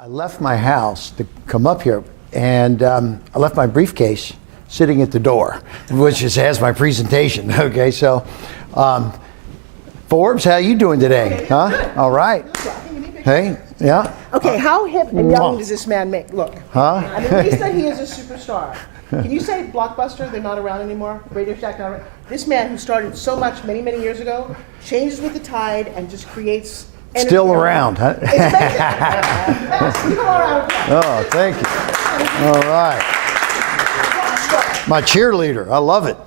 I left my house to come up here, and I left my briefcase sitting at the door, which has my presentation. Okay, so Forbes, how you doing today? Huh? All right. Hey, yeah. Okay, how hip and young does this man look? Huh? I mean, at least that he is a superstar. Can you say Blockbuster? They're not around anymore. Radio Shack not around. This man who started so much many years ago changes with the tide and just creates. Still around, huh? It's amazing. People are around. Oh, thank you. All right. My cheerleader. I love it.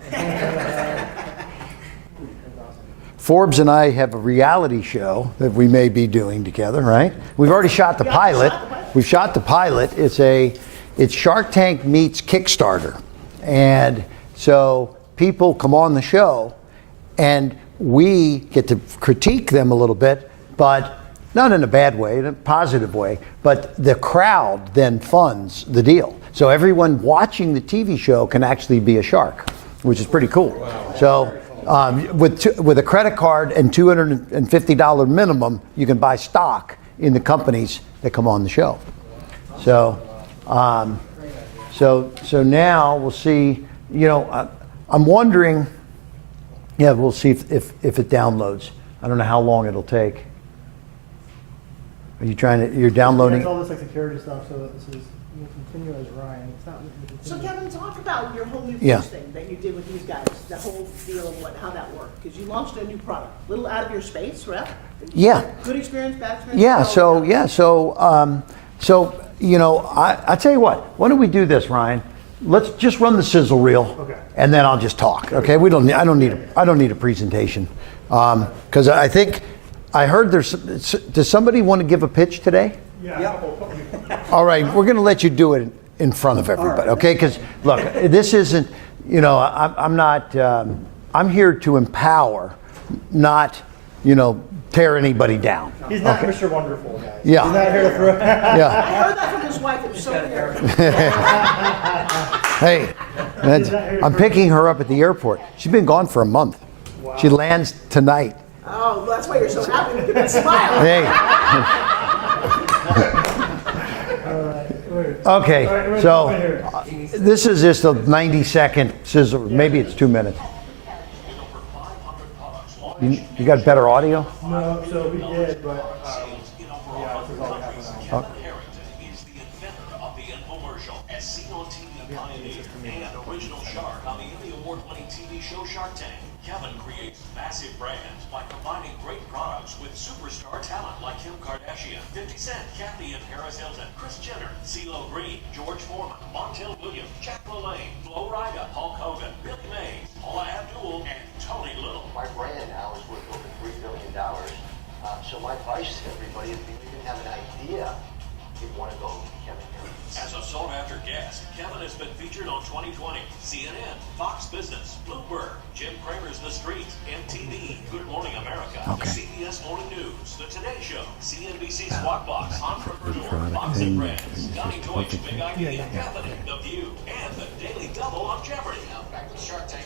Forbes and I have a reality show that we may be doing together, right? We've already shot the pilot. We've shot the pilot. It's Shark Tank meets Kickstarter. And so people come on the show and we get to critique them a little bit, but not in a bad way, in a positive way, but the crowd then funds the deal. So everyone watching the TV show can actually be a shark, which is pretty cool. Wow. So with a credit card and $250 minimum, you can buy stock in the companies that come on the show. So so now we'll see, I'm wondering, we'll see if it downloads. I don't know how long it'll take. Are you you're downloading? It's all this like security stuff, so this is, you continue as Ryan. It's not. So Kevin, talk about your whole new thing that you did with these guys, the whole deal of how that worked. Because you launched a new product, a little out of your space, right? Yeah. Good experience, bad experience? Yeah, I tell you what, why don't we do this, Ryan? Let's just run the sizzle reel, okay, and then I'll just talk. Okay, I don't need a presentation, because I heard does somebody want to give a pitch today? Yeah. All right, we're going to let you do it in front of everybody, okay? Because look, this isn't, I'm not, I'm here to empower, not, tear anybody down. He's not Mr. Wonderful, guys. Yeah. He's not here to throw. Yeah. I heard that from his wife. It was so weird. Hey, I'm picking her up at the airport. She's been gone for a month. Wow. She lands tonight. Oh, well, that's why you're so happy. Look at that smile. Hey. Okay, so this is just a 90-second sizzle. Maybe it's 2 minutes. You got better audio? No, so we did, but this is all we have now. Harrington is the inventor of the infomercial, as seen on TV pioneer and original shark on the Emmy Award-winning TV show Shark Tank. Kevin creates massive brands by combining great products with superstar talent like Kim Kardashian, 50 Cent, Kathy and Paris Hilton, Kris Jenner, CeeLo Green, George Foreman, Montel Williams, Jack LaLanne, Flo Rida, Hulk Hogan, Billy Mays, Paula Abdul, and Tony Little. My brand now is worth over $3 billion. So my advice to everybody, if you even have an idea, you'd want to go with Kevin Harrington. As a sought-after guest, Kevin has been featured on 2020, CNN, Fox Business, Bloomberg, Jim Cramer's The Street, MTV, Good Morning America, the CBS Morning News, The Today Show, CNBC's Squawk Box, Entrepreneur, Fox and Friends, Johnny Deutsch, Big Idea, Cabinet, The View, and The Daily Double on Jeopardy. Now back to the Shark Tank.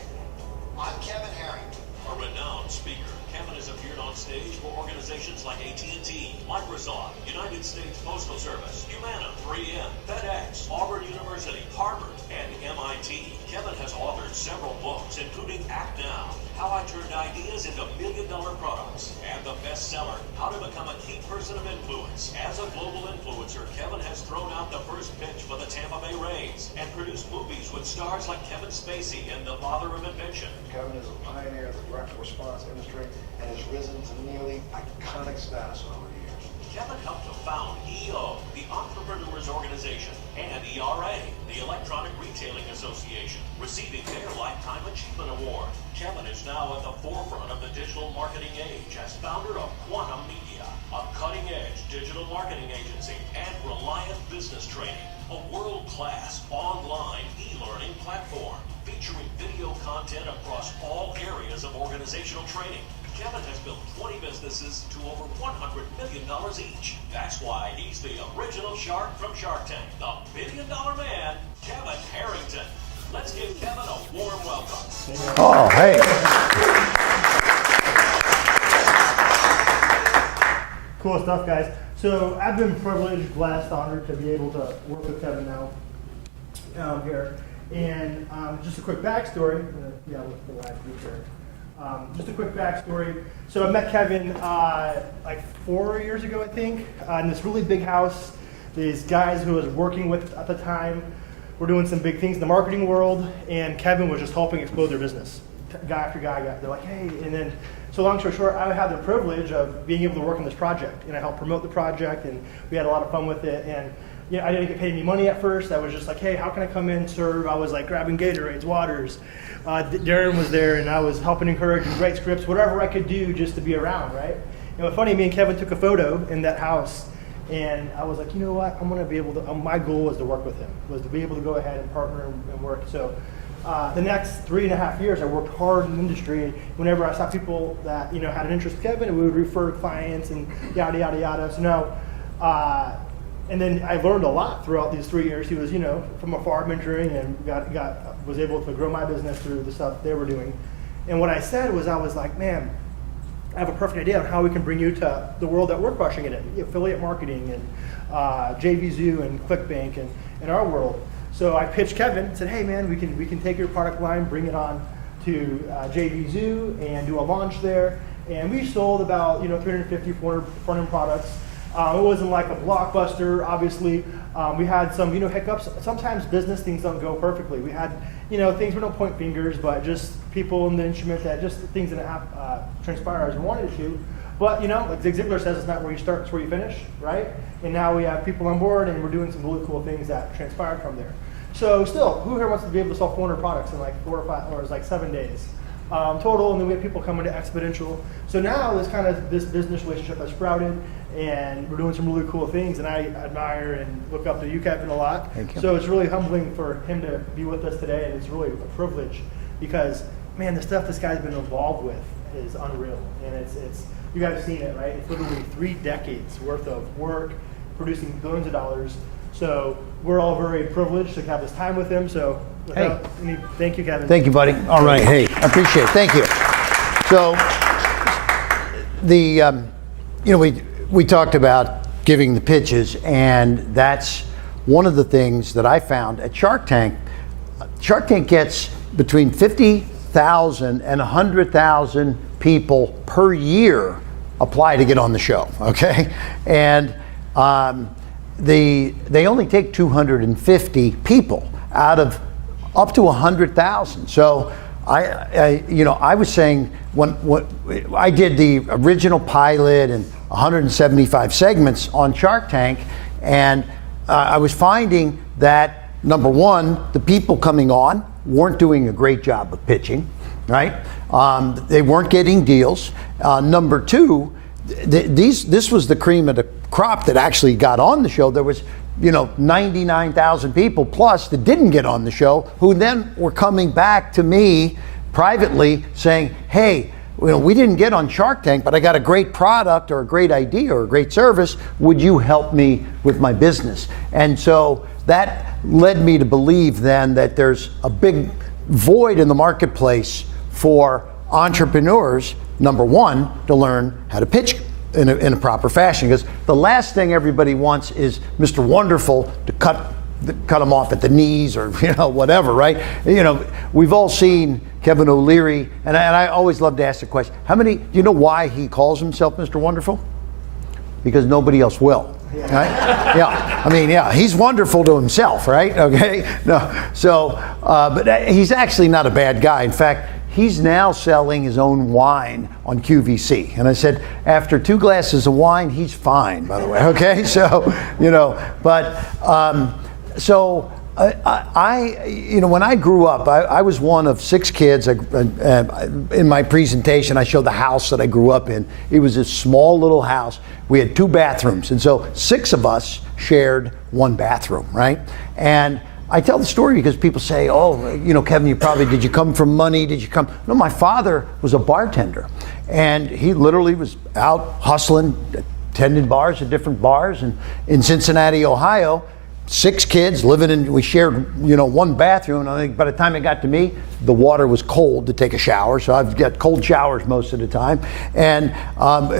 I'm Kevin Harrington. A renowned speaker, Kevin has appeared on stage for organizations like AT&T, Microsoft, United States Postal Service, Humana, 3M, FedEx, Auburn University, Harvard, and MIT. Kevin has authored several books, including Act Now, How I Turned Ideas into $1 Million Products, and the bestseller, How to Become a Key Person of Influence. As a global influencer, Kevin has thrown out the first pitch for the Tampa Bay Rays and produced movies with stars like Kevin Spacey and The Father of Invention. Kevin is a pioneer of the direct response industry and has risen to nearly iconic status over the years. Kevin helped to found EO, the Entrepreneurs Organization, and ERA, the Electronic Retailing Association, receiving their Lifetime Achievement Award. Kevin is now at the forefront of the digital marketing age as founder of Quantum Media, a cutting-edge digital marketing agency, and Reliant Business Training, a world-class online e-learning platform featuring video content across all areas of organizational training. Kevin has built 20 businesses to over $100 million each. That's why he's the original shark from Shark Tank, the $1 Billion Man, Kevin Harrington. Let's give Kevin a warm welcome. Oh, hey. Cool stuff, guys. So I've been privileged, blessed, honored to be able to work with Kevin now here. And just a quick backstory. Yeah, with the live group here. Just a quick backstory. So I met Kevin like 4 years ago, I think, in this really big house. These guys who I was working with at the time were doing some big things in the marketing world, and Kevin was just helping explode their business. Guy after guy, they're like, hey, and then, so long story short, I had the privilege of being able to work on this project, and I helped promote the project, and we had a lot of fun with it, and you know, I didn't get paid any money at first. I was just like, hey, how can I come in, serve? I was like grabbing Gatorades, waters. Darren was there, and I was helping encourage and write scripts, whatever I could do just to be around, right? And what's funny, me and Kevin took a photo in that house, and I was like, you know what, I'm going to be able to, my goal was to work with him, was to be able to go ahead and partner and work. So the next 3.5 years, I worked hard in the industry. Whenever I saw people that, you know, had an interest in Kevin, we would refer clients and yada, yada, yada. So now, and then I learned a lot throughout these 3 years. He was, you know, from afar mentoring, and was able to grow my business through the stuff they were doing. And what I said was, I was like, man, I have a perfect idea on how we can bring you to the world that we're crushing it in, affiliate marketing and JVZoo and Quickbank and in our world. So I pitched Kevin and said, hey man, we can take your product line, bring it on to JVZoo and do a launch there. And we sold about 350, 400 front-end products. It wasn't like a blockbuster, obviously. We had some hiccups. Sometimes business things don't go perfectly. We had things, we don't point fingers, but just people in the instrument that just things that transpire as we wanted it to. But like Zig Ziglar says, it's not where you start, it's where you finish, right? And now we have people on board, and we're doing some really cool things that transpired from there. So still, who here wants to be able to sell 400 products in like 4 or 5, or it's like 7 days total? And then we have people coming to Exponential. So now this business relationship has sprouted, and we're doing some really cool things, and I admire and look up to you, Kevin, a lot. Thank you. So it's really humbling for him to be with us today, and it's really a privilege because, man, the stuff this guy's been involved with is unreal, and it's you guys have seen it, right? It's literally 3 decades worth of work, producing billions of dollars. So we're all very privileged to have this time with him. So thank you, Kevin. Thank you, buddy. All right, hey, I appreciate it. Thank you. So we talked about giving the pitches, and that's one of the things that I found at Shark Tank. Shark Tank gets between 50,000 and 100,000 people per year apply to get on the show, okay? And they only take 250 people out of up to 100,000. So I was saying when I did the original pilot and 175 segments on Shark Tank, and I was finding that, number one, the people coming on weren't doing a great job of pitching, right? They weren't getting deals. Number two, this was the cream of the crop that actually got on the show. There was 99,000 people plus that didn't get on the show, who then were coming back to me privately saying, hey, we didn't get on Shark Tank, but I got a great product or a great idea or a great service. Would you help me with my business? And so that led me to believe then that there's a big void in the marketplace for entrepreneurs, number one, to learn how to pitch in a proper fashion. Because the last thing everybody wants is Mr. Wonderful to cut them off at the knees or whatever, right? We've all seen Kevin O'Leary, and I always love to ask the question, do you know why he calls himself Mr. Wonderful? Because nobody else will, right? Yeah, he's wonderful to himself, right? Okay, no, so, but he's actually not a bad guy. In fact, he's now selling his own wine on QVC. And I said, after 2 glasses of wine, he's fine, by the way, okay? So, when I grew up, I was one of 6 kids. In my presentation, I showed the house that I grew up in. It was a small little house. We had 2 bathrooms. And so 6 of us shared 1 bathroom, right? And I tell the story because people say, Kevin, did you come from money? No, my father was a bartender, and he literally was out hustling, attended bars at different bars, and in Cincinnati, Ohio, 6 kids living in, we shared, one bathroom. I think by the time it got to me, the water was cold to take a shower. So I've got cold showers most of the time. And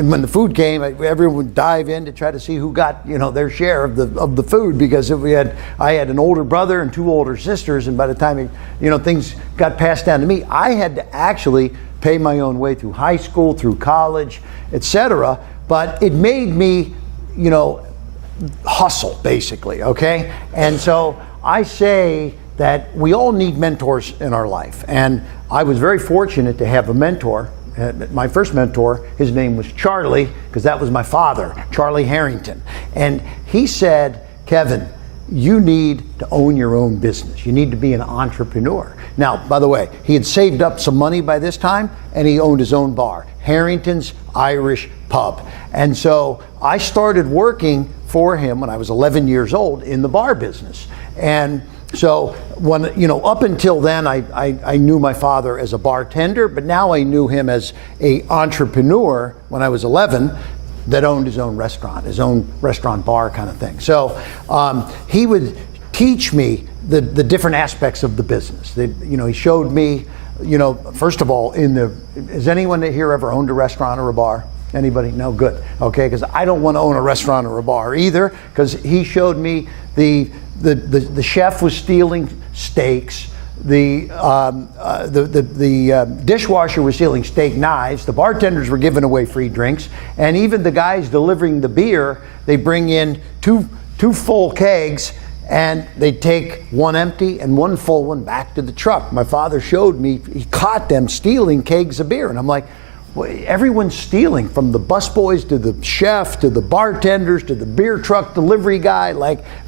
when the food came, everyone would dive in to try to see who got, their share of the food, because I had an older brother and 2 older sisters. And by the time, things got passed down to me, I had to actually pay my own way through high school, through college, etc. But it made me, hustle, basically, okay? And so I say that we all need mentors in our life. And I was very fortunate to have a mentor. My first mentor, his name was Charlie, because that was my father, Charlie Harrington. And he said, Kevin, you need to own your own business. You need to be an entrepreneur. Now, by the way, he had saved up some money by this time, and he owned his own bar, Harrington's Irish Pub. And so I started working for him when I was 11 years old in the bar business. And so when, up until then, I knew my father as a bartender, but now I knew him as an entrepreneur when I was 11 that owned his own restaurant bar kind of thing. So he would teach me the different aspects of the business. He showed me, first of all, has anyone here ever owned a restaurant or a bar? Anybody? No? Good. Okay, because I don't want to own a restaurant or a bar either, because he showed me the chef was stealing steaks, the dishwasher was stealing steak knives, the bartenders were giving away free drinks, and even the guys delivering the beer, they bring in two full kegs, and they take one empty and one full one back to the truck. My father showed me, he caught them stealing kegs of beer, and I'm like, well, everyone's stealing, from the busboys to the chef to the bartenders to the beer truck delivery guy.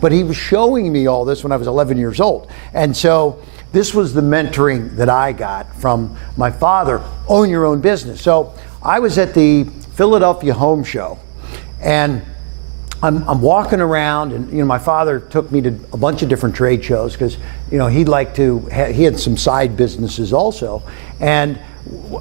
But he was showing me all this when I was 11 years old. And so this was the mentoring that I got from my father. Own your own business. So I was at the Philadelphia Home Show, and I'm walking around, and my father took me to a bunch of different trade shows because he had some side businesses also. And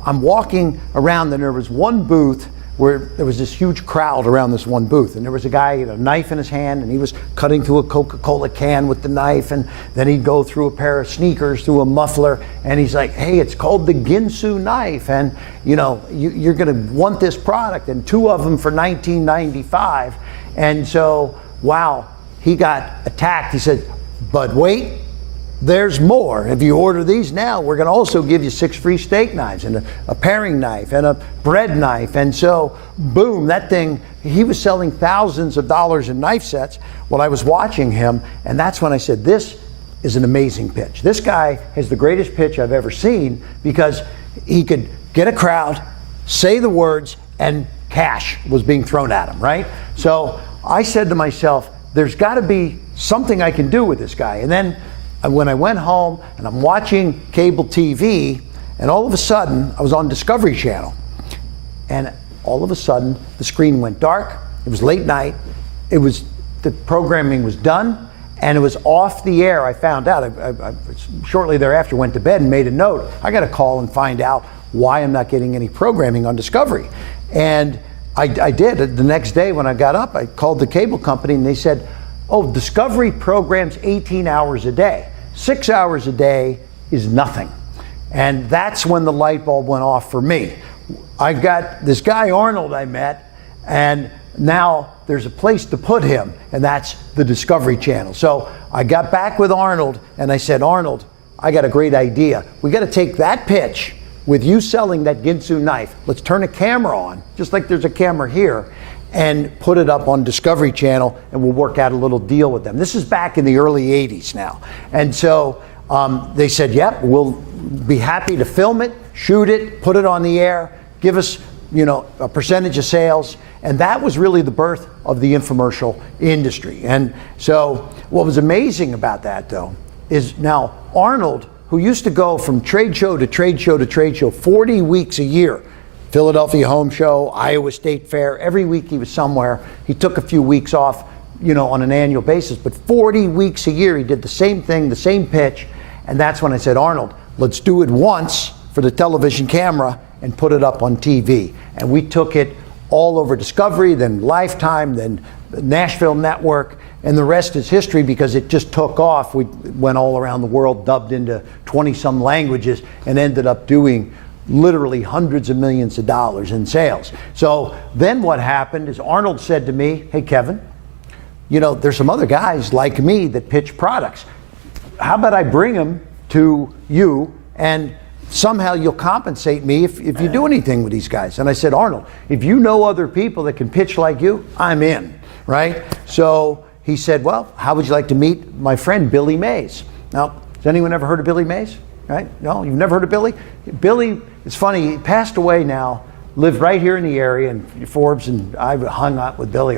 I'm walking around, and there was one booth where there was this huge crowd around this one booth, and there was a guy with a knife in his hand, and he was cutting through a Coca-Cola can with the knife, and then he'd go through a pair of sneakers, through a muffler, and he's like, hey, it's called the Ginsu knife, and you're gonna want this product, and 2 of them for $19.95. And so, wow, he got attacked. He said, but wait, there's more. If you order these now, we're going to also give you 6 free steak knives and a paring knife and a bread knife. And so, boom, that thing, he was selling thousands of dollars in knife sets while I was watching him. And that's when I said, this is an amazing pitch. This guy has the greatest pitch I've ever seen, because he could get a crowd, say the words, and cash was being thrown at him, right? So I said to myself, there's got to be something I can do with this guy. And then when I went home and I'm watching cable TV, and all of a sudden I was on Discovery Channel, and all of a sudden the screen went dark. It was late night. The programming was done, and it was off the air. I found out. I shortly thereafter went to bed and made a note. I got to call and find out why I'm not getting any programming on Discovery. And I did. The next day when I got up, I called the cable company, and they said, oh, Discovery programs 18 hours a day. 6 hours a day is nothing. And that's when the light bulb went off for me. I got this guy Arnold I met, and now there's a place to put him, and that's the Discovery Channel. So I got back with Arnold, and I said, Arnold, I got a great idea. We got to take that pitch with you selling that Ginsu knife. Let's turn a camera on, just like there's a camera here, and put it up on Discovery Channel, and we'll work out a little deal with them. This is back in the early 80s now. And so they said, yep, we'll be happy to film it, shoot it, put it on the air, give us a percentage of sales. And that was really the birth of the infomercial industry. And so what was amazing about that, though, is now Arnold, who used to go from trade show to trade show to trade show 40 weeks a year, Philadelphia Home Show, Iowa State Fair, every week he was somewhere. He took a few weeks off, on an annual basis, but 40 weeks a year he did the same thing, the same pitch. And that's when I said, Arnold, let's do it once for the television camera and put it up on TV. And we took it all over Discovery, then Lifetime, then Nashville Network, and the rest is history because it just took off. We went all around the world, dubbed into 20-some languages, and ended up doing literally hundreds of millions of dollars in sales. So then what happened is Arnold said to me, hey, Kevin, you know, there's some other guys like me that pitch products. How about I bring them to you and somehow you'll compensate me if you do anything with these guys? And I said, Arnold, if you know other people that can pitch like you, I'm in, right? So he said, well, how would you like to meet my friend Billy Mays? Now, has anyone ever heard of Billy Mays? Right? No, you've never heard of Billy? Billy, it's funny, he passed away now, lived right here in the area, and Forbes and I hung out with Billy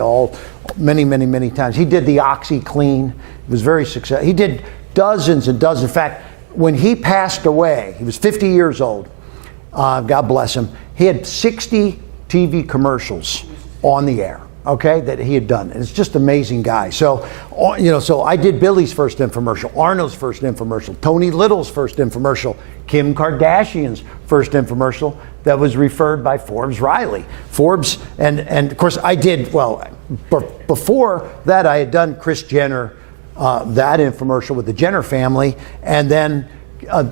many times. He did the OxyClean, was very successful. He did dozens and dozens. In fact, when he passed away, he was 50 years old, God bless him, he had 60 TV commercials on the air, okay, that he had done. And it's just an amazing guy. So, you know, so I did Billy's first infomercial, Arnold's first infomercial, Tony Little's first infomercial, Kim Kardashian's first infomercial that was referred by Forbes Riley. Forbes, and of course I did, well, before that I had done Kris Jenner, that infomercial with the Jenner family, and then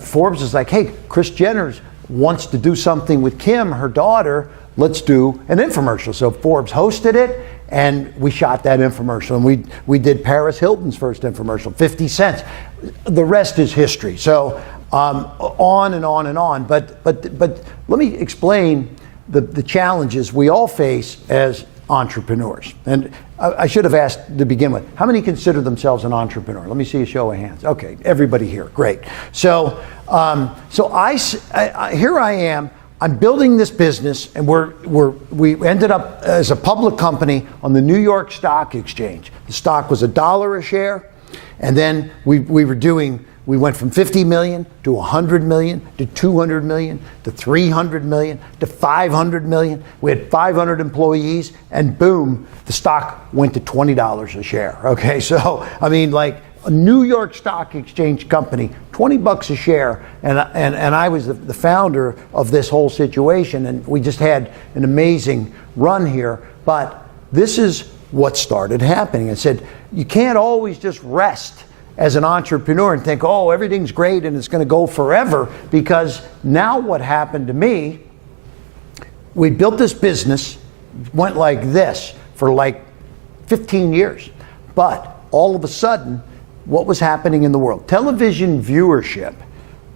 Forbes was like, hey, Kris Jenner wants to do something with Kim, her daughter, let's do an infomercial. So Forbes hosted it, and we shot that infomercial. And we did Paris Hilton's first infomercial, 50 cents. The rest is history. So on and on and on. But let me explain the challenges we all face as entrepreneurs. And I should have asked to begin with, how many consider themselves an entrepreneur? Let me see a show of hands. Okay, everybody here, great. So here I am. I'm building this business, and we ended up as a public company on the New York Stock Exchange. The stock was $1 a share, and then we went from 50 million to 100 million to 200 million to 300 million to 500 million. We had 500 employees, and boom, the stock went to $20 a share. Okay, so I mean, like, a New York Stock Exchange company, $20 a share, and I was the founder of this whole situation, and we just had an amazing run here. But this is what started happening. I said, you can't always just rest as an entrepreneur and think, oh, everything's great and it's going to go forever, because now what happened to me, we built this business, went like this for like 15 years, but all of a sudden, what was happening in the world? Television viewership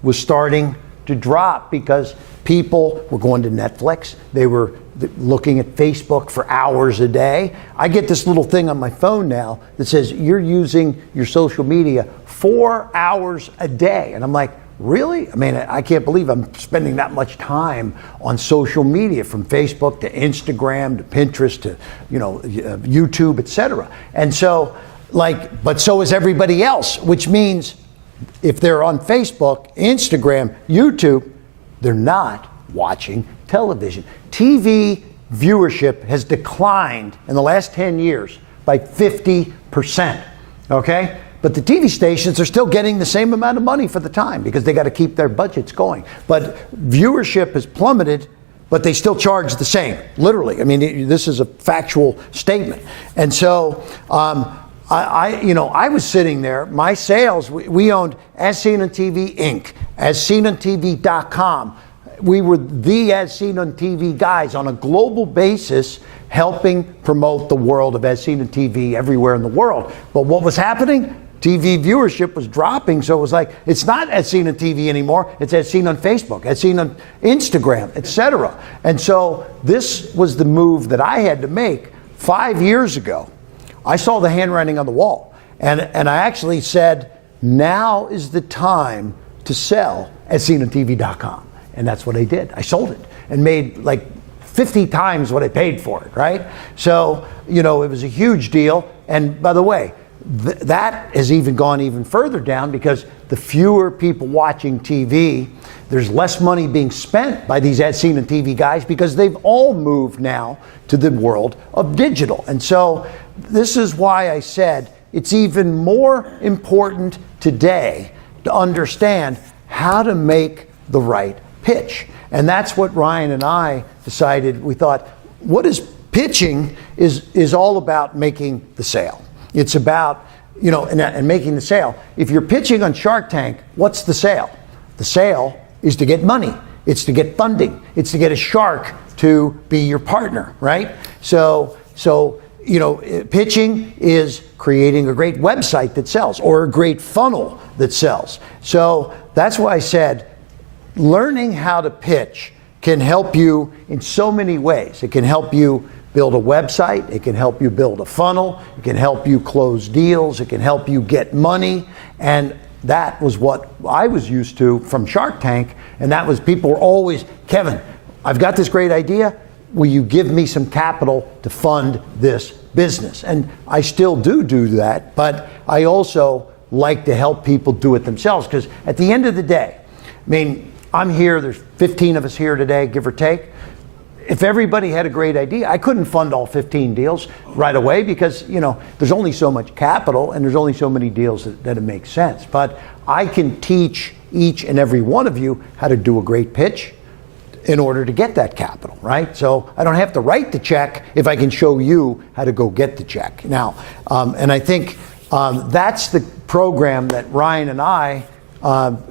was starting to drop because people were going to Netflix. They were looking at Facebook for hours a day. I get this little thing on my phone now that says you're using your social media 4 hours a day. And I'm like, really? I mean, I can't believe I'm spending that much time on social media, from Facebook to Instagram to Pinterest to, you know, YouTube, etc. And so, but so is everybody else, which means if they're on Facebook, Instagram, YouTube, they're not watching television. TV viewership has declined in the last 10 years by 50%, okay? But the TV stations are still getting the same amount of money for the time because they got to keep their budgets going. But viewership has plummeted, but they still charge the same, literally. I mean, this is a factual statement. And so, I was sitting there, my sales, we owned As Seen on TV Inc., AsSeenOnTV.com. We were the As Seen on TV guys on a global basis, helping promote the world of As Seen on TV everywhere in the world. But what was happening? TV viewership was dropping, so it was like, it's not As Seen on TV anymore, it's As Seen on Facebook, As Seen on Instagram, etc. And so this was the move that I had to make 5 years ago. I saw the handwriting on the wall, and I actually said, now is the time to sell AsSeenOnTV.com. And that's what I did. I sold it and made like 50 times what I paid for it, right? So, it was a huge deal. And by the way, that has even gone even further down, because the fewer people watching TV, there's less money being spent by these As Seen on TV guys, because they've all moved now to the world of digital. And so this is why I said it's even more important today to understand how to make the right pitch. And that's what Ryan and I decided. We thought, what is pitching is all about making the sale. It's about, and making the sale. If you're pitching on Shark Tank, what's the sale? The sale is to get money. It's to get funding. It's to get a shark to be your partner, right? So pitching is creating a great website that sells or a great funnel that sells. So that's why I said learning how to pitch can help you in so many ways. It can help you build a website. It can help you build a funnel. It can help you close deals. It can help you get money. And that was what I was used to from Shark Tank. And that was, people were always, Kevin, I've got this great idea. Will you give me some capital to fund this business? And I still do that, but I also like to help people do it themselves, because at the end of the day, I mean, I'm here, there's 15 of us here today, give or take. If everybody had a great idea, I couldn't fund all 15 deals right away, because there's only so much capital and there's only so many deals that it makes sense. But I can teach each and every one of you how to do a great pitch in order to get that capital, right? So I don't have to write the check if I can show you how to go get the check. Now, and I think that's the program that Ryan and I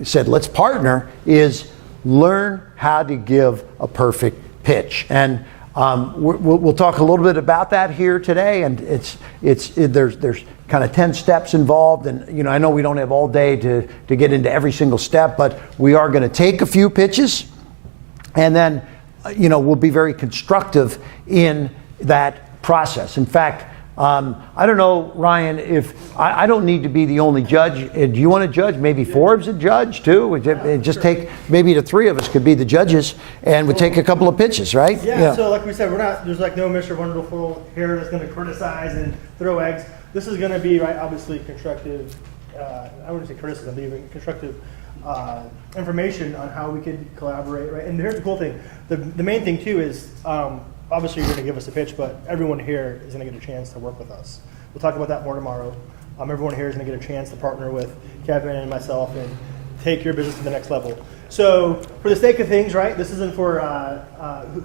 said, let's partner, is learn how to give a perfect pitch. And we'll talk a little bit about that here today. And there's kind of 10 steps involved. And I know we don't have all day to get into every single step, but we are going to take a few pitches. And then, we'll be very constructive in that process. In fact, I don't know, Ryan, if I don't need to be the only judge. Do you want to judge? Maybe Forbes a judge too? Just take, maybe the three of us could be the judges, and we'd take a couple of pitches, right? Yeah. So like we said, there's like no Mr. Wonderful here that's going to criticize and throw eggs. This is going to be, right, obviously constructive, I wouldn't say criticism, but even constructive information on how we could collaborate, right? And here's the cool thing. The main thing too is, obviously you're going to give us a pitch, but everyone here is going to get a chance to work with us. We'll talk about that more tomorrow. Everyone here is going to get a chance to partner with Kevin and myself and take your business to the next level. So for the sake of things, right, this isn't for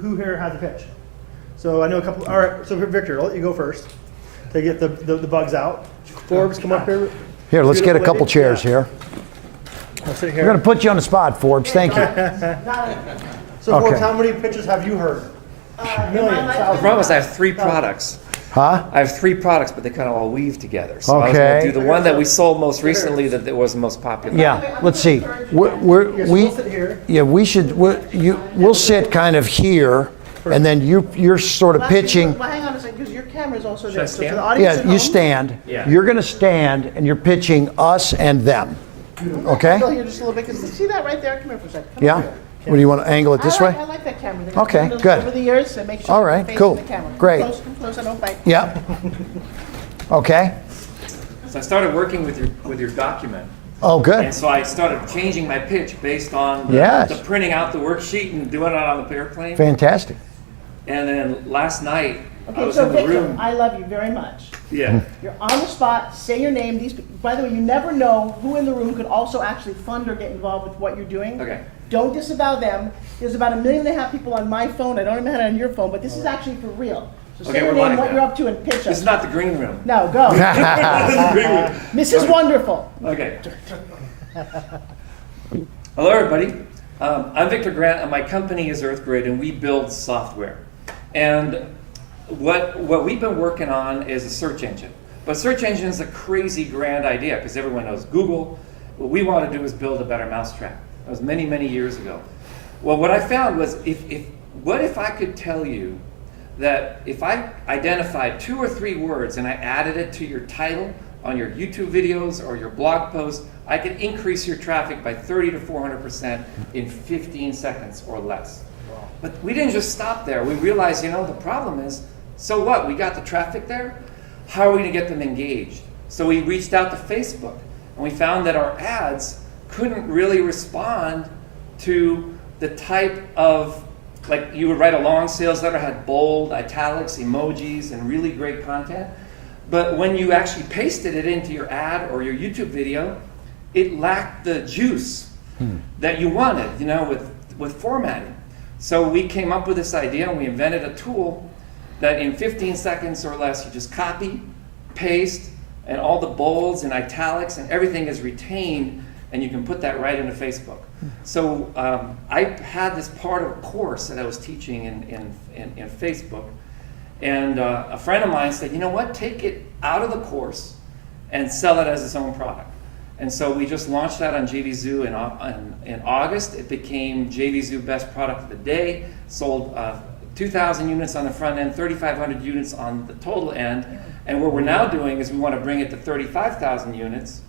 who here has a pitch. So I know a couple. All right, so Victor, I'll let you go first to get the bugs out. Forbes, come up here. Here, let's get a couple chairs here. I'll sit here. We're going to put you on the spot, Forbes. Thank you. So Forbes, Okay. how many pitches have you heard? Millions, The thousands. problem is I have 3 products. Huh? I have 3 products, but they kind of all weave together. So I was Okay. going to do the one that we sold most recently that was the most popular. Yeah, let's see. Yes, we'll sit here. We'll sit kind of here, and then you're sort of pitching. Well, hang on a second, because your camera's also Should there. I So for stand? the audience Yeah, at you home, stand. Yeah. You're going to stand, and you're pitching us and them. Okay? Go here just a little bit, because see that right there? Come here for a second. Come Yeah? over here. What do you want to angle it this way? I like that camera. They've Okay, done good. Over the years, so make sure All you're right, facing cool. the camera. Great. Come close, I don't bite. Yeah. Okay. So I started working with your document. Oh, good. And so I started changing my pitch based on Yes. the printing out the worksheet and doing it on the airplane. Fantastic. And then last night, I Okay, was so in the Victor, room. I love you very much. Yeah. You're on the spot, say your name. By the way, you never know who in the room could also actually fund or get involved with what you're doing. Okay. Don't disavow them. There's about 1.5 million people on my phone. I don't even have it on your phone, but this is actually for real. So Okay, say your we're name, live what now. you're up to, and pitch This us. is not the green room. No, go. Mrs. Wonderful. Okay. Hello, everybody. I'm Victor Grant, and my company is EarthGrid, and we build software. And what we've been working on is a search engine. But search engine is a crazy grand idea because everyone knows Google. What we want to do is build a better mousetrap. That was many, many years ago. Well, what I found was what if I could tell you that if I identified 2 or 3 words and I added it to your title on your YouTube videos or your blog post, I could increase your traffic by 30 to 400% in 15 seconds or less. Wow. But we didn't just stop there. We realized, the problem is, so what? We got the traffic there. How are we going to get them engaged? So we reached out to Facebook, and we found that our ads couldn't really respond to the type of, like you would write a long sales letter, had bold, italics, emojis, and really great content. But when you actually pasted it into your ad or your YouTube video, it lacked the juice that you wanted, with formatting. So we came up with this idea, and we invented a tool that in 15 seconds or less, you just copy, paste, and all the bolds and italics and everything is retained, and you can put that right into Facebook. So I had this part of a course that I was teaching in Facebook, and a friend of mine said, you know what, take it out of the course and sell it as its own product. And so we just launched that on JVZoo in August. It became JVZoo Best Product of the Day, sold 2,000 units on the front end, 3,500 units on the total end. And what we're now doing is we want to bring it to 35,000 units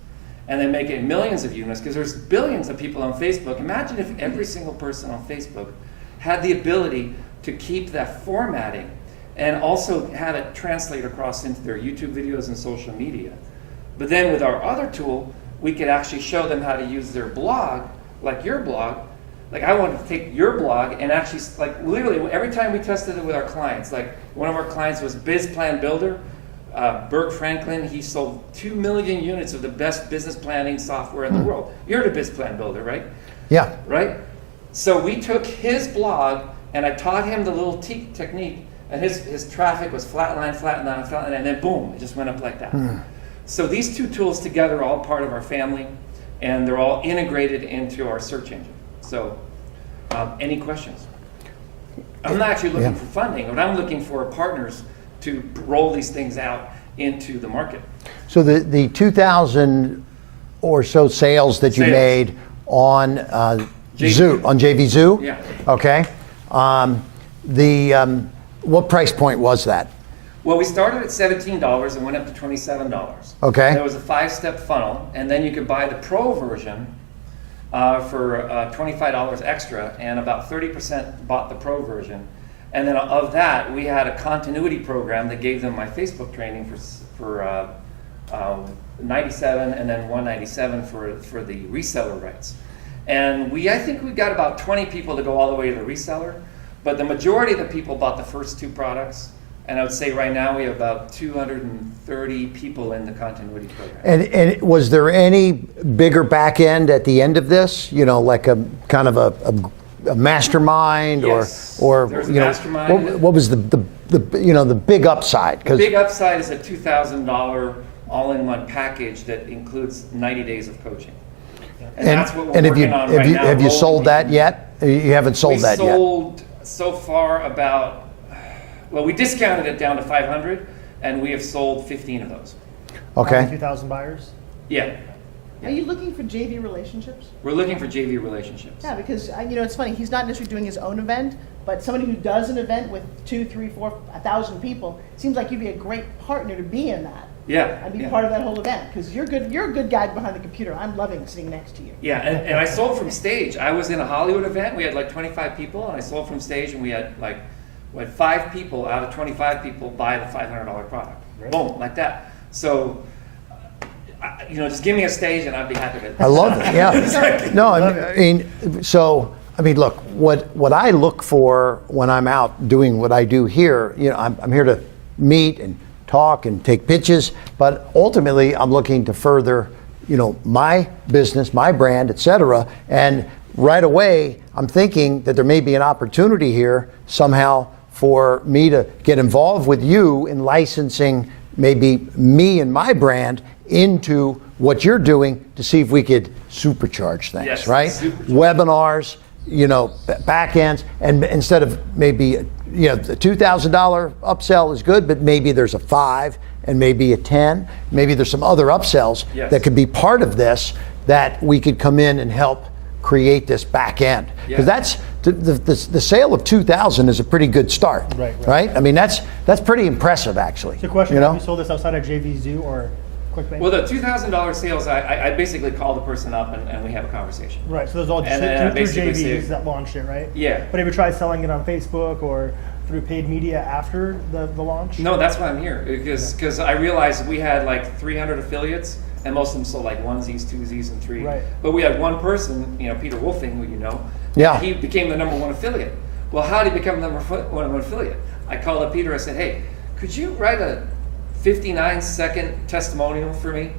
and then make it millions of units, because there's billions of people on Facebook. Imagine if every single person on Facebook had the ability to keep that formatting and also have it translate across into their YouTube videos and social media. But then with our other tool, we could actually show them how to use their blog, like your blog. Like I wanted to take your blog and actually, like literally every time we tested it with our clients, like one of our clients was Biz Plan Builder, Bert Franklin. He sold 2 million units of the best business planning software in the world. You're the Biz Plan Builder, right? Yeah. Right? So we took his blog and I taught him the little technique, and his traffic was flatline, and then boom, it just went up like that. So these two tools together are all part of our family, and they're all integrated into our search engine. So any questions? I'm not actually looking for funding, but I'm looking for partners to roll these things out into the market. So the 2,000 or so sales that you made on JVZoo? Yeah. Okay. What price point was that? Well, we started at $17 and went up to $27. Okay. There was a 5-step funnel, and then you could buy the Pro version for $25 extra, and about 30% bought the Pro version. And then of that, we had a continuity program that gave them my Facebook training for $97 and then $197 for the reseller rights. And I think we got about 20 people to go all the way to the reseller, but the majority of the people bought the first 2 products. And I would say right now we have about 230 people in the continuity program. And was there any bigger back end at the end of this? You know, like a kind of a mastermind, yes. or There's you know, mastermind. what was the the big upside? The big upside is a $2,000 all-in-one package that includes 90 days of coaching. And that's what we're working on right now. Have you sold that yet? You haven't sold that yet. We sold so far about, well, we discounted it down to 500, and we have sold 15 of those. Okay. 2,000 buyers? Yeah. Are you looking for JV relationships? We're looking for JV relationships. Yeah, because it's funny. He's not necessarily doing his own event, but somebody who does an event with 2, 3, 4, 1,000 people seems like you'd be a great partner to be in that. Yeah. And be part of that whole event, because you're good. You're a good guy behind the computer. I'm loving sitting next to you. Yeah, and I sold from stage. I was in a Hollywood event. We had like 25 people, and I sold from stage, and we had 5 people out of 25 people buy the $500 product. Right. Boom, like that. So, just give me a stage, and I'd be happy to. I love it. Yeah. No, I mean, look, what I look for when I'm out doing what I do here, I'm here to meet and talk and take pitches, but ultimately I'm looking to further, my business, my brand, etc. And right away, I'm thinking that there may be an opportunity here somehow for me to get involved with you in licensing maybe me and my brand into what you're doing to see if we could supercharge things, yes, right? Webinars, back ends, and instead of maybe, the $2,000 upsell is good, but maybe there's a 5 and maybe a 10. Maybe there's some other upsells that could be part of this that we could come in and help create this back end. Because that's the sale of 2,000 is a pretty good start, right? I mean, that's pretty impressive, actually. So, question: have you sold this outside of JVZoo or Quickbooks? Well, the $2,000 sales, I basically call the person up and we have a conversation. Right. So those all through JVs that launched it, right? Yeah. But have you tried selling it on Facebook or through paid media after the launch? No, that's why I'm here, because I realized we had like 300 affiliates, and most of them sold like onesies, twosies, and 3. Right. But we had one person, Peter Wolfing, who you know. Yeah. He became the #1 affiliate. Well, how did he become the #1 affiliate? I called up Peter. I said, hey, could you write a 59-second testimonial for me?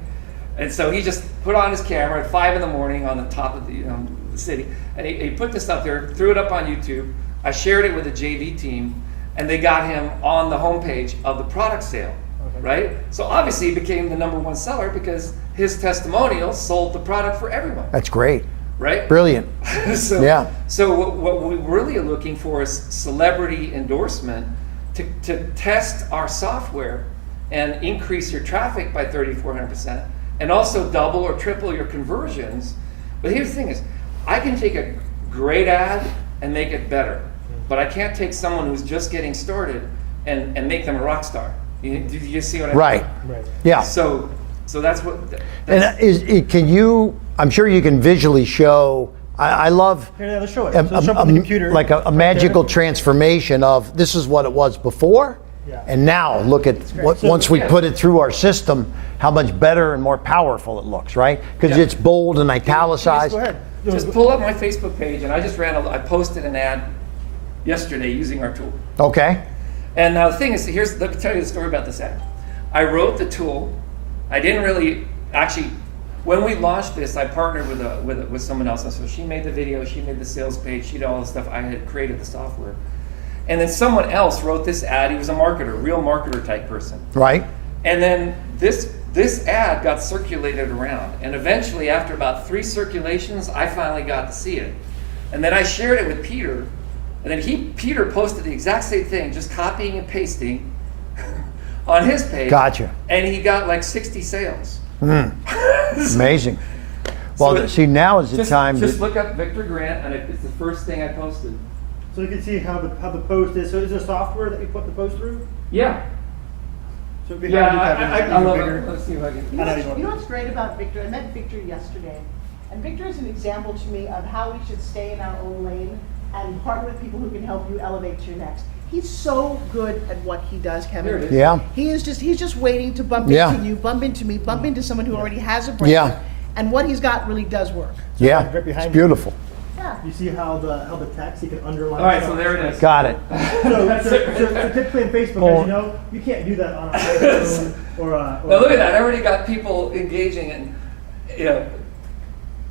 And so he just put on his camera at 5 a.m. on the top of the city, and he put this up there, threw it up on YouTube. I shared it with the JV team, and they got him on the homepage of the product sale. right? So obviously he became the #1 seller because his testimonials sold the product for everyone, That's great. right? Brilliant. So, Yeah. So what we really are looking for is celebrity endorsement to test our software and increase your traffic by 3,400%, and also double or triple your conversions. But here's the thing is, I can take a great ad and make it better, but I can't take someone who's just getting started and make them a rock star. Do you see what I mean? Right. Right. Yeah. So that's what. And That's, can you, I'm sure you can visually show, I love Here, let's show it. So let's show up on the computer. like a right magical there. transformation of this is what it was before, Yeah. and now look at what, So- once we yeah. put it through our system, how much better and more powerful it looks, right? Because Yeah. it's bold and italicized. Go ahead. just pull up my Facebook page, and I posted an ad yesterday using our tool. Okay. And now the thing is, let me tell you the story about this ad. I wrote the tool. I didn't really actually. When we launched this, I partnered with someone else, and so she made the video, she made the sales page, she did all the stuff. I had created the software, and then someone else wrote this ad. He was a marketer, real marketer type person. Right. And then this ad got circulated around, and eventually, after about 3 circulations, I finally got to see it. And then I shared it with Peter, and then Peter posted the exact same thing, just copying and pasting on his page. Gotcha. And he got like 60 sales. Amazing. Well, So see, now is the Just, time. just to, look up Victor Grant, and it's the first thing I posted. So you can see how the post is. So is there software that you put the post through? Yeah. So behind Yeah, you have I even love bigger. it. Let's see if I can. I know you want- You know what's great about Victor? I met Victor yesterday, and Victor is an example to me of how we should stay in our own lane and partner with people who can help you elevate to your next. He's so good at what he does, Kevin. There it is. yeah. He's just waiting to bump Yeah. into you, bump into me, bump into someone who already has a brand. Yeah. And what he's got really does work. Yeah. right behind It's you. beautiful. Yeah. You see how the text you can underline. All right, so stuff. there it is. Got it. So typically in Facebook, Oh. as you know, you can't do that on a iPhone or Now look at that. I already got people engaging, and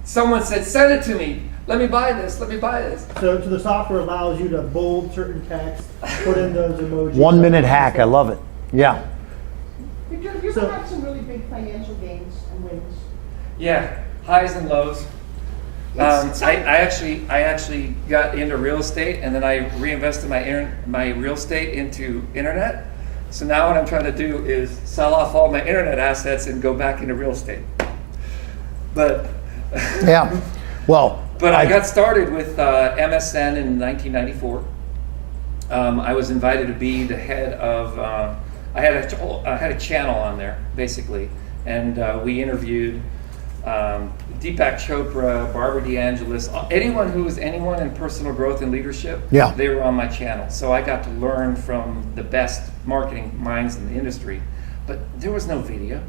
someone said, "Send it to me. Let me buy this. Let me buy this." So the software allows you to bold certain text, put in those emojis. 1 minute hack. I love it. Yeah. Victor, have you So- ever had some really big financial gains and wins? Yeah, highs and lows. I actually got into real estate, and then I reinvested my real estate into internet. So now what I'm trying to do is sell off all my internet assets and go back into real estate. But Yeah. Well, I got started with MSN in 1994. I was invited to be the head of. I had a channel on there basically, and we interviewed Deepak Chopra, Barbara DeAngelis, anyone who was anyone in personal growth and leadership. Yeah. They were on my channel, so I got to learn from the best marketing minds in the industry. But there was no video;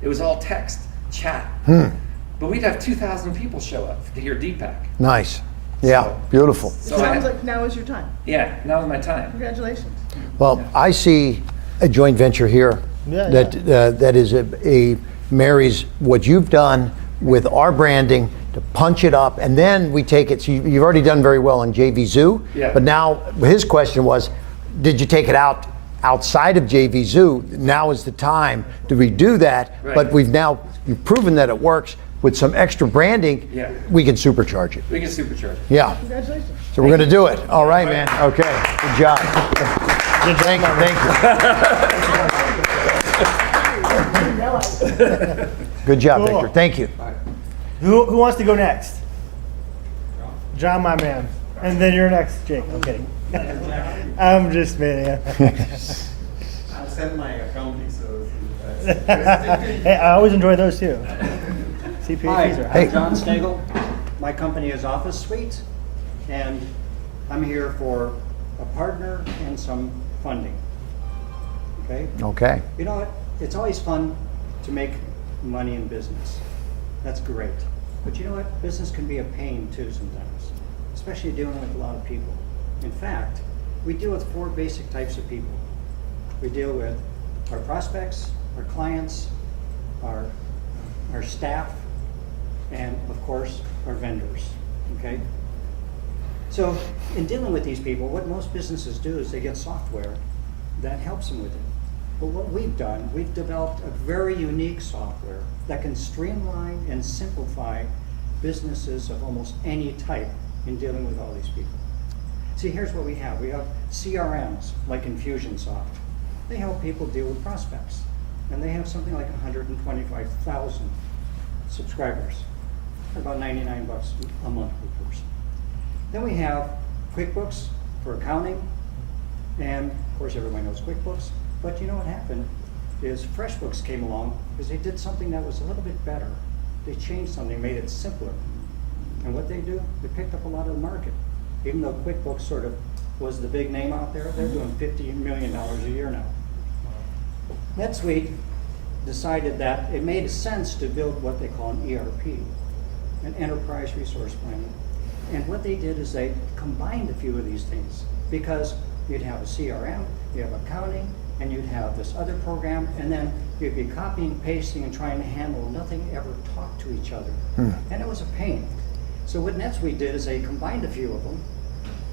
it was all text, chat. But we'd have 2,000 people show up to hear Deepak. nice. Yeah. So- Beautiful. It So sounds like now is your time. yeah, now is my time. Congratulations. Well, I see a joint venture here Yeah, that is a marries what you've done with our branding to punch it up, and then we take it. So you've already done very well on JV Zoo, Yeah. but now his question was, did you take it outside of JV Zoo? Now is the time to redo that. Right. But you've proven that it works. With some extra branding, Yeah. we can supercharge it. We can supercharge it. Yeah. Congratulations. So we're going to do it. All right, man. Okay. Good job. Thank you. Good job, Cool. Victor. Thank you. Who wants to go next? John, my man. And then you're next, Jake. I'm kidding. I'm just kidding. I'll send my accounting so Hey, I always enjoy those too. Hi, CPAs are Hey. I'm John Snagel. My company is Office Suite, and I'm here for a partner and some funding. Okay? Okay. You know what? It's always fun to make money in business. That's great. But you know what? Business can be a pain too sometimes, especially dealing with a lot of people. In fact, we deal with 4 basic types of people. We deal with our prospects, our clients, our staff, and of course, our vendors, okay? So in dealing with these people, what most businesses do is they get software that helps them with it. But what we've done, we've developed a very unique software that can streamline and simplify businesses of almost any type in dealing with all these people. See, here's what we have. We have CRMs like Infusionsoft. They help people deal with prospects. And they have something like 125,000 subscribers. About $99 a month per person. Then we have Quickbooks for accounting. And of course everybody knows Quickbooks. But you know what happened is FreshBooks came along because they did something that was a little bit better. They changed something, made it simpler. And what they do, they picked up a lot of the market. Even though QuickBooks sort of was the big name out there, they're doing $50 million a year now. NetSuite decided that it made sense to build what they call an ERP, an enterprise resource planning. And what they did is they combined a few of these things because you'd have a CRM, you have accounting, and you'd have this other program, and then you'd be copying, pasting, and trying to handle nothing ever talk to each other. And it was a pain. So what NetSuite did is they combined a few of them,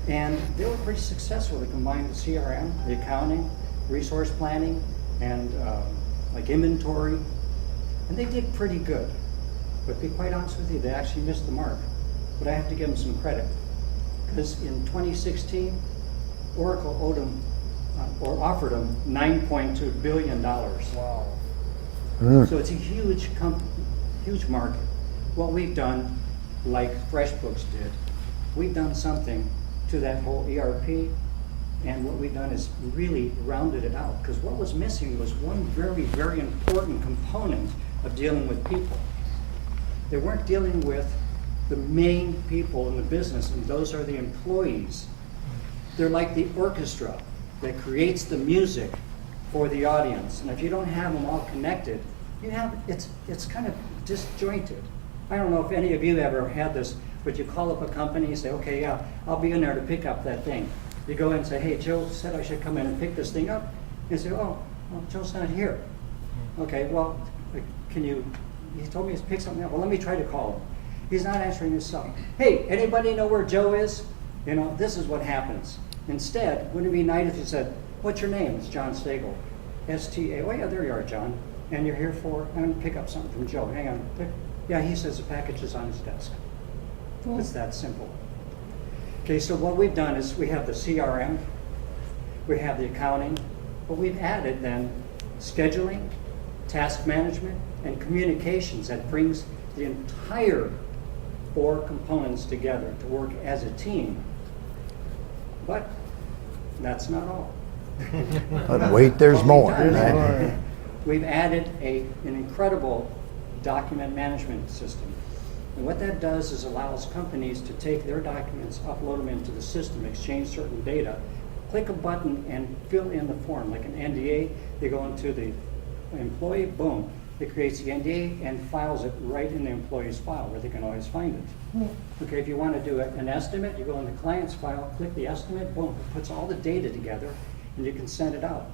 and they were pretty successful. They combined the CRM, the accounting, resource planning, and like inventory, and they did pretty good. But to be quite honest with you, they actually missed the mark. But I have to give them some credit, because in 2016, Oracle owed them, or offered them $9.2 billion. Wow. So it's a huge huge market. What we've done, like FreshBooks did, we've done something to that whole ERP, and what we've done is really rounded it out, because what was missing was one very, very important component of dealing with people. They weren't dealing with the main people in the business, and those are the employees. They're like the orchestra that creates the music for the audience, and if you don't have them all connected, it's kind of disjointed. I don't know if any of you ever had this, but you call up a company and say, okay, yeah, I'll be in there to pick up that thing. You go in and say, hey, Joe said I should come in and pick this thing up. And say, oh, well, Joe's not here. Okay, well, he told me to pick something up. Well, let me try to call him. He's not answering his cell. Hey, anybody know where Joe is? You know, this is what happens. Instead, wouldn't it be nice if you said, what's your name? It's John Stagel. S-T-A, oh yeah, there you are, John. And you're here I'm going to pick up something from Joe. Hang on. Yeah, he says the package is on his desk. It's that simple. Okay, so what we've done is we have the CRM, we have the accounting, but we've added then scheduling, task management, and communications that brings the entire 4 components together to work as a team. But that's not all. But wait, there's What more. we've done, Right? We've added an incredible document management system. And what that does is allows companies to take their documents, upload them into the system, exchange certain data, click a button and fill in the form. Like an NDA, they go into the employee, boom, it creates the NDA and files it right in the employee's file where they can always find it. Okay, if you want to do an estimate, you go in the client's file, click the estimate, boom, it puts all the data together and you can send it out.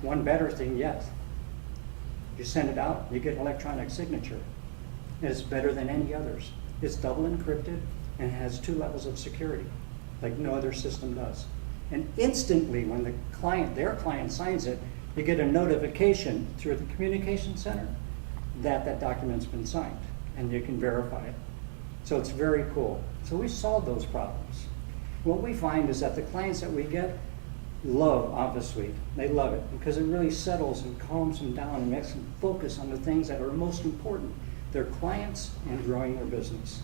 One better thing yet, you send it out, you get electronic signature. And it's better than any others. It's double encrypted and has 2 levels of security, like no other system does. And instantly, when their client signs it, you get a notification through the communication center that that document's been signed, and you can verify it. So it's very cool. So we solved those problems. What we find is that the clients that we get love Office Suite. They love it because it really settles and calms them down and makes them focus on the things that are most important. Their clients and growing their business.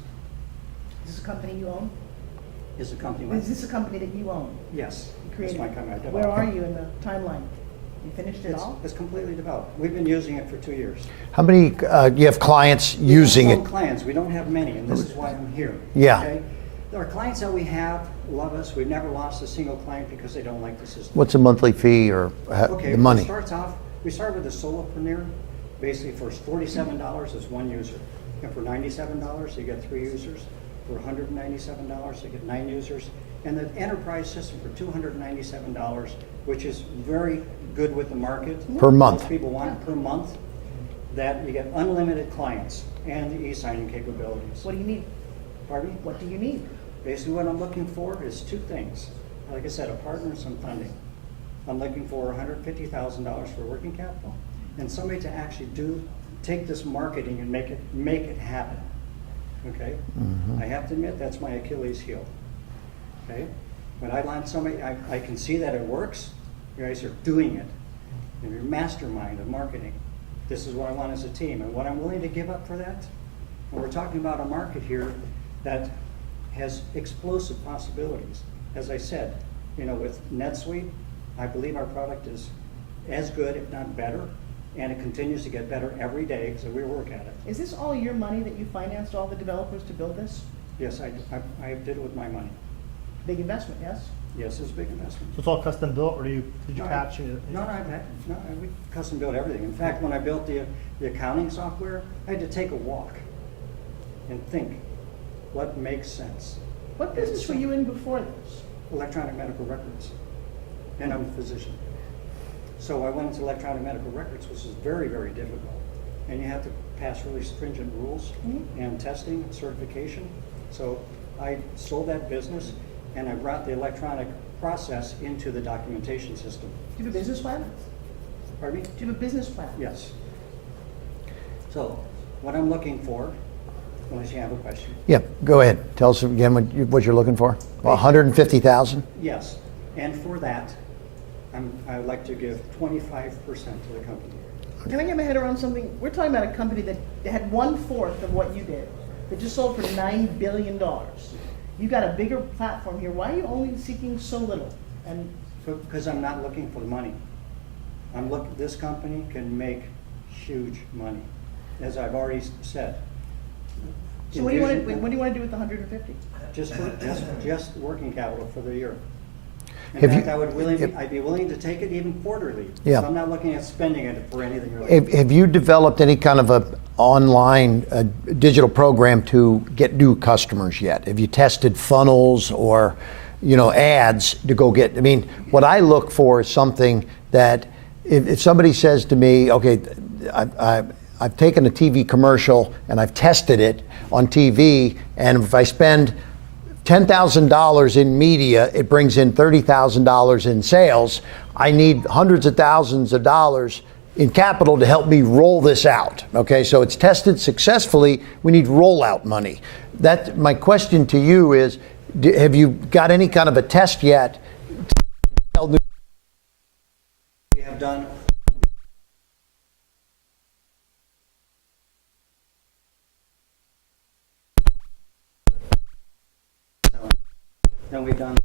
Is this a company you own? Is a company. Is this a company that you own? Yes. You created That's my company. I developed Where are it. you in the timeline? You finished it all? It's completely developed. We've been using it for 2 years. How many, you have clients using We it? have some clients. We don't have many, and this is why I'm here. Yeah. Okay? Our clients that we have love us. We've never lost a single client because they don't like the system. What's the monthly fee or Okay, the money? We start with the solopreneur. Basically, for $47 is 1 user. And for $97, you get 3 users. For $197, you get 9 users. And the enterprise system for $297, which is very good with the market. Per month. Most people want it per month. That you get unlimited clients and the e-signing capabilities. What do you need? Pardon me? What do you need? Basically, what I'm looking for is 2 things. Like I said, a partner and some funding. I'm looking for $150,000 for working capital, and somebody to actually take this marketing and make it happen. Okay? I have to admit, that's my Achilles heel. Okay? When I land somebody, I can see that it works. You guys are doing it. And you're mastermind of marketing. This is what I want as a team, and what I'm willing to give up for that. And we're talking about a market here that has explosive possibilities. As I said, with NetSuite, I believe our product is as good, if not better, and it continues to get better every day because we work at it. Is this all your money that you financed all the developers to build this? Yes, I did it with my money. Big investment, yes? Yes, it's a big investment. So it's all custom built, or did you No, patch it? No, we custom built everything. In fact, when I built the accounting software, I had to take a walk and think, what makes sense? What business were you in before this? Electronic medical records, and I'm a physician. So I went into electronic medical records, which is very, very difficult. And you have to pass really stringent rules and testing, certification. So I sold that business, and I brought the electronic process into the documentation system. Do you have a business plan? Pardon me? Do you have a business plan? Yes. So what I'm looking for, unless you have a question. Yeah, go ahead. Tell us again what you're looking for. Well, 150,000. Yes, and for that, I would like to give 25% to the company. Can I get my head around something? We're talking about a company that had 1/4 of what you did, that just sold for $9 billion. You got a bigger platform here. Why are you only seeking so little? And Because I'm not looking for the money. This company can make huge money, as I've already said. so what do you want to do with the 150? Just working capital for the year. In Have fact, you- I'd be willing to take it even quarterly. Yeah. So I'm not looking at spending it for anything really. Have you developed any kind of a online digital program to get new customers yet? Have you tested funnels or ads to go get? I mean, what I look for is something that if somebody says to me, okay, I've taken a TV commercial and I've tested it on TV, and if I spend $10,000 in media, it brings in $30,000 in sales. I need hundreds of thousands of dollars in capital to help me roll this out. Okay, so it's tested successfully. We need rollout money. My question to you is, have you got any kind of a test yet? We have done. Then we've done.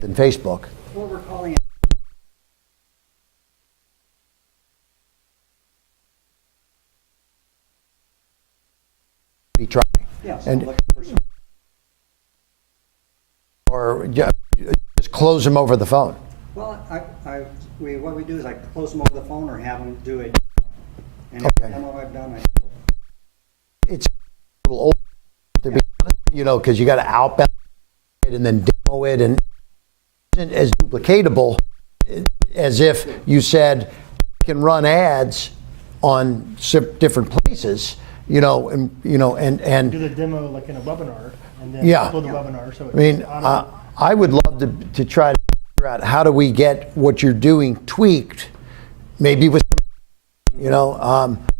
Than Facebook. What we're calling Be trying. yes, And- I'm looking for some. Or just close them over the phone. Well, what we do is I close them over the phone or have them do it. And Okay. every time I've done, It's a little old, to be honest, because you got to outbound it and then demo it, and it isn't as duplicatable as if you said you can run ads on different places, Do the demo like in a webinar, and then Yeah. upload the webinar. So I mean, it's auto- I would love to try to figure out how do we get what you're doing tweaked, maybe with,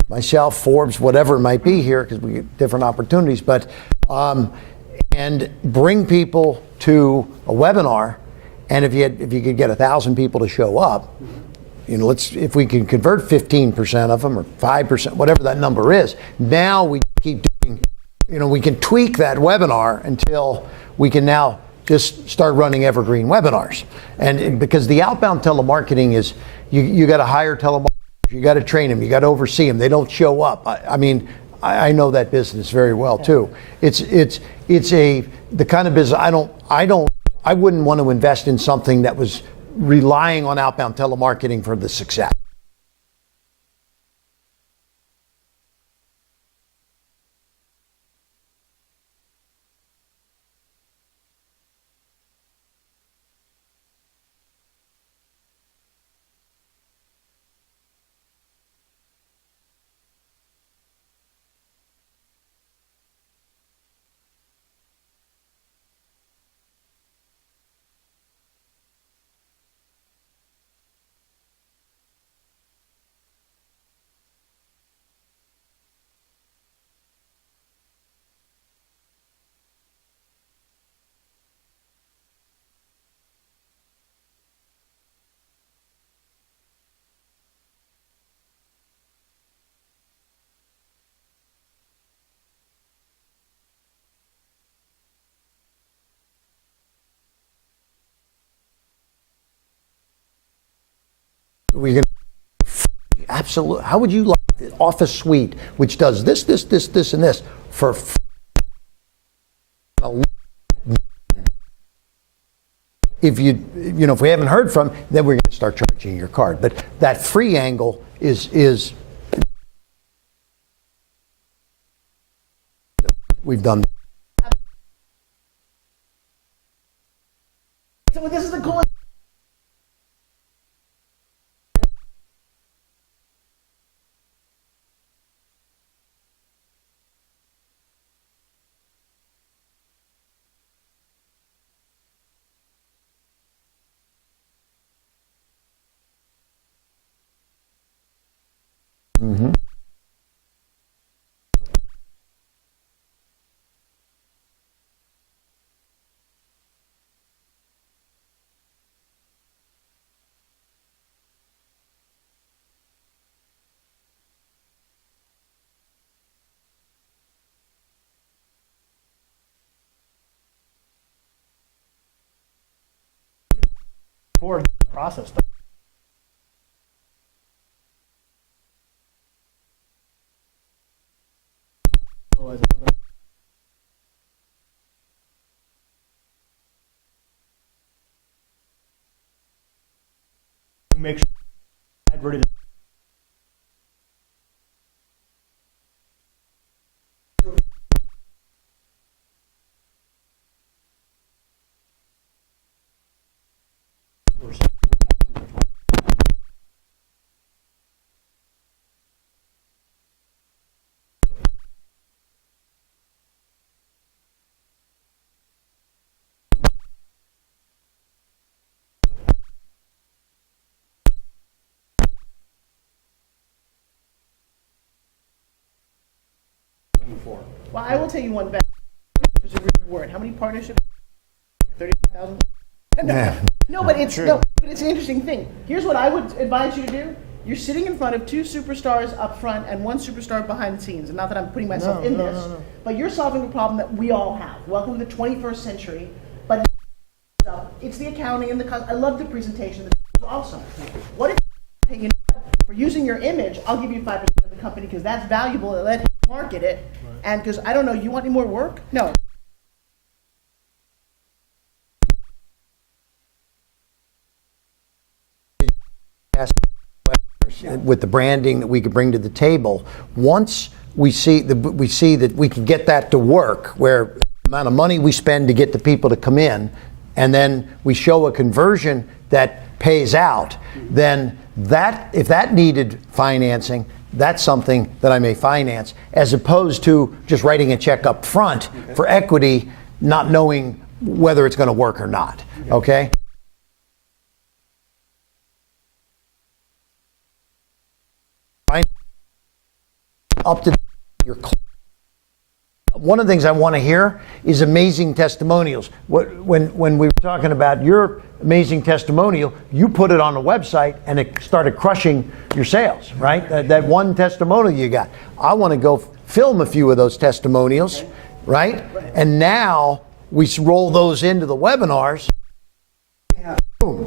myself, Forbes, whatever it might be here, because we get different opportunities, but, and bring people to a webinar, and if you could get 1,000 people to show up, if we can convert 15% of them or 5%, whatever that number is, now we keep doing, we can tweak that webinar until we can now just start running evergreen webinars. And because the outbound telemarketing is, you got to hire telemarketers, you got to train them, you got to oversee them. They don't show up. I know that business very well too. It's the kind of business I wouldn't want to invest in something that was relying on outbound telemarketing for the success. we're going to absolutely. How would you like the Office suite, which does this, this, this, this, and this for? If if we haven't heard from, then we're going to start charging your card. But that free angle is we've done. So this is the cool. Mm-hmm. Forward process. Make sure I'm ready to. Well, I will tell you one bet. There's a real word. How many partnerships? 35,000. Yeah. No, but it's no, but it's an interesting thing. Here's what I would advise you to do. You're sitting in front of two superstars up front and one superstar behind the scenes. And not that I'm putting myself in this, but you're solving a problem that we all have. Welcome to the 21st century. But it's the accounting and the cost. I love the presentation. It's awesome. What if you know, for using your image, I'll give you 5% of the company because that's valuable. Let him market it. And because I don't know, you want any more work? No. With the branding that we could bring to the table, once we see that we can get that to work, where the amount of money we spend to get the people to come in, and then we show a conversion that pays out, then that if that needed financing, that's something that I may finance, as opposed to just writing a check up front for equity, not knowing whether it's going to work or not. Okay? Up to your. One of the things I want to hear is amazing testimonials. When we were talking about your amazing testimonial, you put it on the website and it started crushing your sales, right? That one testimonial you got. I want to go film a few of those testimonials, right? And now we roll those into the webinars. Boom.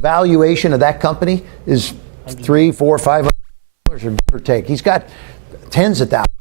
Valuation of that company is $300, $400, $500 or give or take. He's got tens of thousands.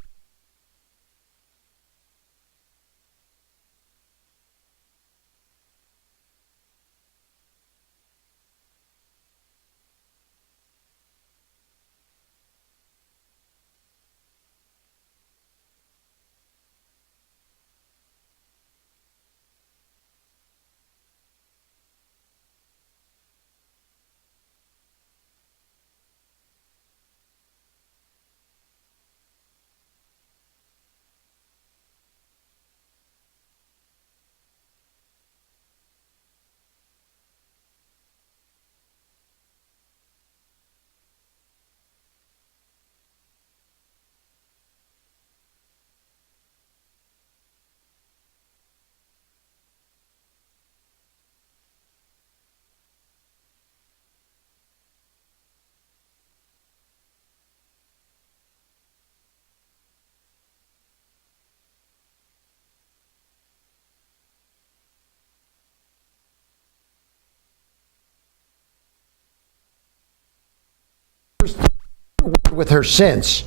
with her since.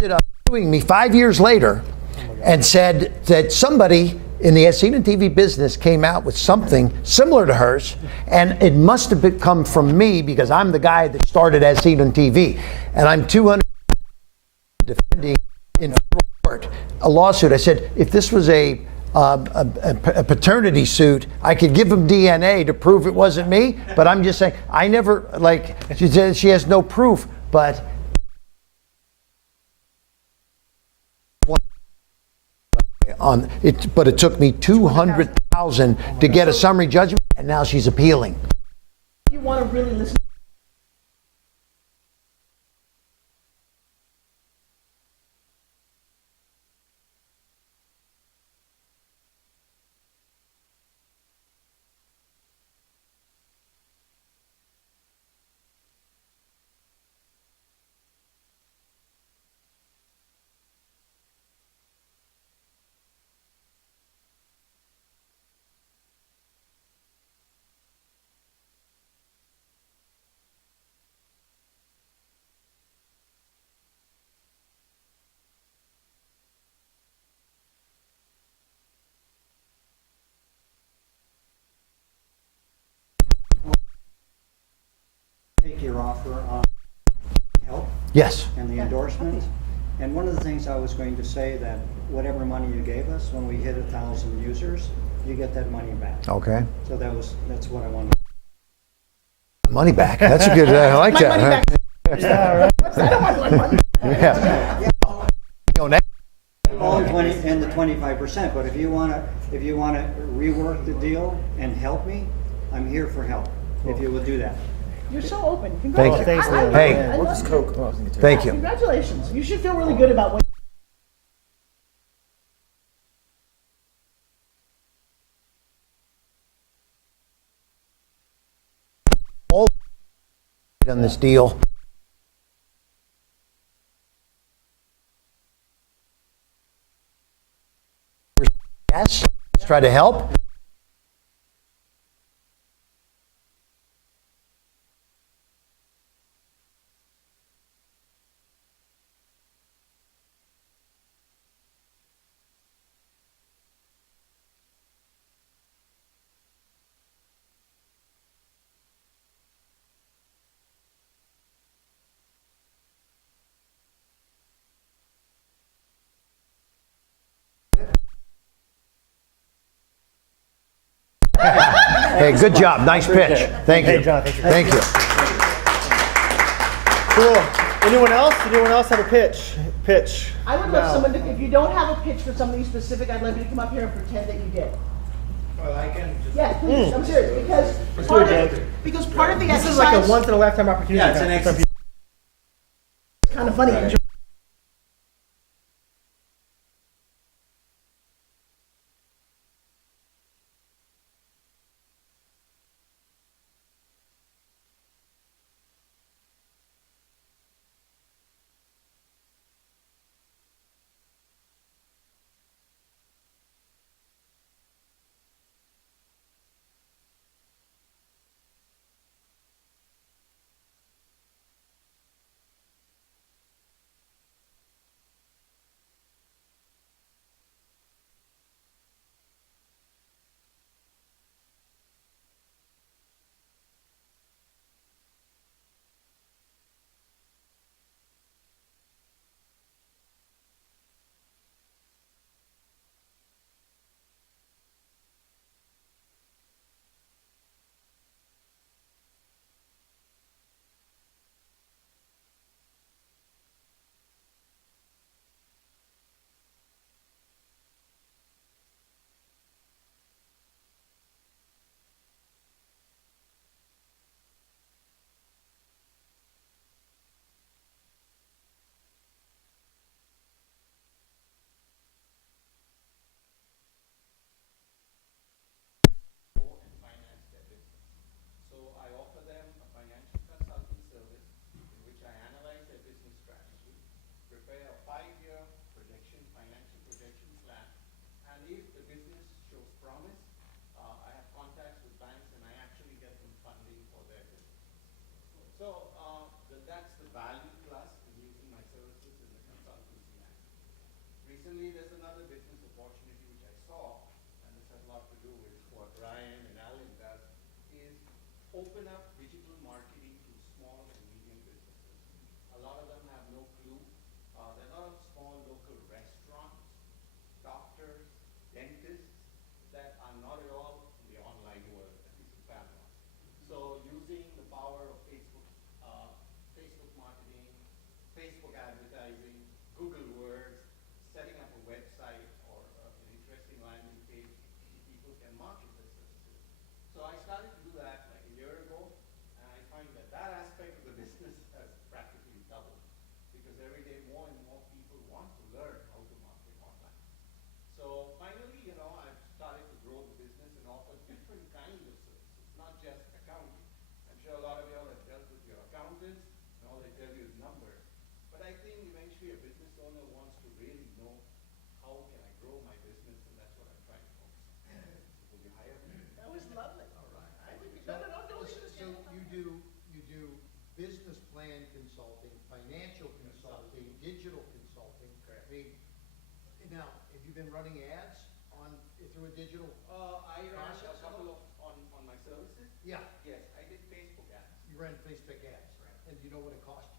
Ended up suing me 5 years later and said that somebody in the scene and TV business came out with something similar to hers, and it must have come from me because I'm the guy that started as scene and TV, and I'm 200 defending in federal court a lawsuit. I said if this was a paternity suit, I could give him DNA to prove it wasn't me, but I'm just saying I never, like she says, she has no proof, but on it. But it took me $200,000 to get a summary judgment, and now she's appealing. You want to really listen. Take your offer on help Yes. and the endorsement. And one of the things I was going to say, that whatever money you gave us, when we hit 1,000 users, you get that money back. Okay. So that's what I wanted. Money back. That's a good. I like My that. money huh? back. Yeah, right. What's that? I want my money back. Yeah. You know, next- All 20 and the 25%. But if you wanna rework the deal and help me, I'm here for help. If you will do that. You're so open. Thank you. Thanks, Leo. Hey. I love you. Coke. Thank you. Congratulations. You should feel really good about what. All on this deal. Yes. Let's try to help. Hey, good job. Nice pitch. Thank you. Hey, John, thank you. Thank you. Cool. Anyone else? Anyone else have a pitch? Pitch. I would love someone to, if you don't have a pitch for something specific, I'd love you to come up here and pretend that you did. Well, I can just. Yes, please. I'm serious because Let's part do it, of, Jake. because part of the This exercise is like a once in a lifetime opportunity. Yeah, it's an exercise. is kind of funny. Right. So I offer them a financial consulting service in which I analyze their business strategy, prepare a 5-year financial projection plan, and if the business shows promise, I have contacts with banks and I actually get them funding for their business. So the but that's the value plus in using my services in the consultancy line. Recently, there's another business opportunity which I saw, and this has a lot to do with what Ryan and Alan does, is open up digital marketing to small and medium businesses. A lot of them have no clue. There are a lot of small local restaurants, doctors, dentists that are not at all in the online world, at least in Panama. So using the power of Facebook marketing, Facebook advertising, Google Words, setting up a website or an interesting landing page, people can market their services. So I started to do that like a year ago, and I find that that aspect of the business has practically doubled because every day more and more people want to learn how to market online. So finally, I've started to grow the business and offer different kinds of services, not just accounting. I'm sure a lot of you all have dealt with your accountants, and all they tell you is numbers. But I think eventually a business owner wants to really know how can I grow my business, and that's what I'm trying to focus on. Will you hire me? That was lovely. All right. I think, no, don't leave this So table. you do business plan consulting, financial consulting, digital consulting. Correct. I mean, now, have you been running ads through a digital? I ran a couple of on my services. Yeah, Yes, I did Facebook ads. you ran Facebook ads. Right. And do you know what it cost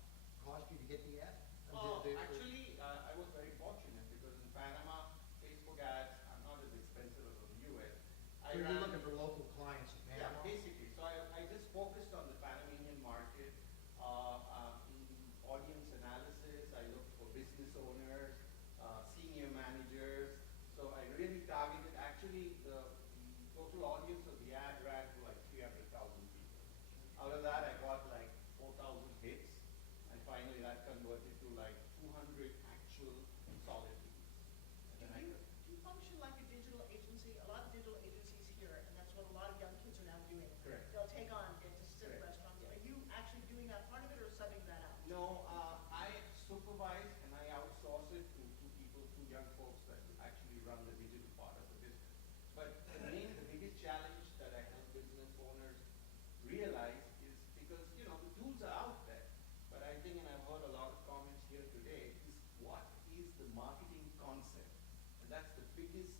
you to get the ad? Actually, I was very fortunate because in Panama, Facebook ads are not as expensive as in the US. So you're looking for local clients in Yeah, Panama? basically. So I just focused on the Panamanian market, audience analysis. I looked for business owners, senior managers. So I really targeted, actually, the total audience of the ad ran to like 300,000 people. Out of that, I got like 4,000 hits. And finally, that converted to like 200 actual solid leads. And then I could. Do you function like a digital agency? A lot of digital agencies here, and that's what a lot of young kids are now doing. Correct. They'll take on dentists and Correct. restaurants. Yeah. Are you actually doing that part of it or subbing that out? No, I supervise and I outsource it to two people, two young folks that actually run the digital part of the business. But the biggest challenge that I help business owners realize is because, the tools are out there. But I think, and I've heard a lot of comments here today, is what is the marketing concept? And that's the biggest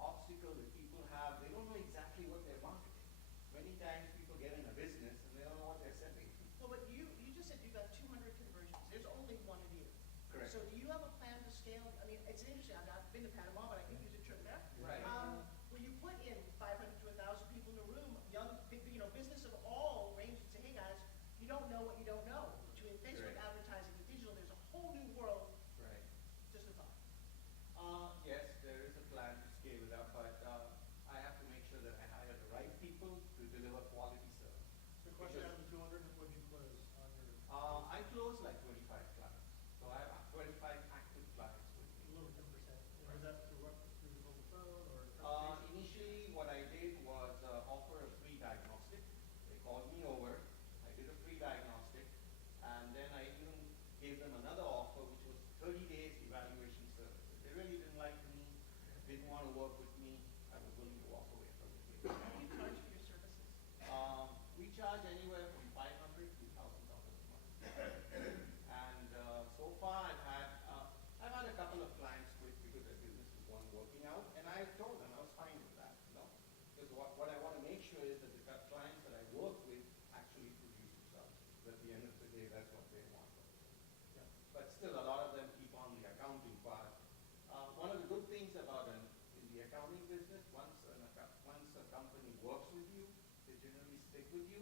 obstacle that people have. They don't know exactly what they're marketing. Many times people get in a business and they don't know what they're selling. Well, but you just said you got 200 conversions. There's only one of you. Correct. So do you have a plan to scale? I mean, it's interesting. I've not been to Panama, but I could use a trip there. Right. When you put in 500 to 1,000 people in a room, business of all ranges, say, hey guys, you don't know what you don't know. Between Facebook Correct. advertising and digital, there's a whole new world. Right. Just a thought. Yes, there is a plan to scale it up, but I have to make sure that I hire the right people to deliver quality service. The question out of the 200, what'd you close on your? I close like 25 clients. So I have 25 active clients with A me. little 10%. Was that through what, through the phone or? Initially, what I did was offer a free diagnostic. They called me over. I did a free diagnostic, and then I even gave them another offer, which was 30 days evaluation service. If they really didn't like me, didn't want to work with me, I was willing to walk away from it. What do you charge for your services? We charge anywhere from $500 to $1,000 a month. And so far, I've had a couple of clients quit because their businesses weren't working out, and I told them I was fine with that, because what I want to make sure is that the clients that I work with actually produce results. Because at the end of the day, that's what they want. Yeah. But still, a lot of them keep on the accounting part. One of the good things about in the accounting business, once a company works with you, they generally stick with you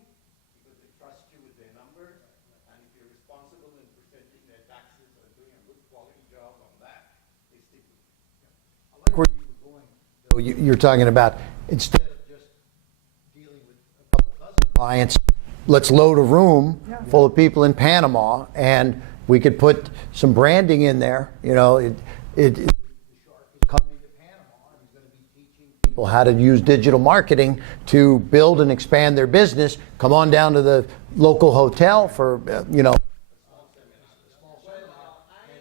because they trust you with their numbers. And if you're responsible in presenting their taxes or doing a good quality job on that, they stick with you. I like where you were going, though. You're talking about instead of just dealing with a couple dozen clients, let's load a room full of people in Panama, and we could put some branding in there. The shark is coming to Panama, and he's going to be teaching people how to use digital marketing to build and expand their business. Come on down to the local hotel for small seminar, and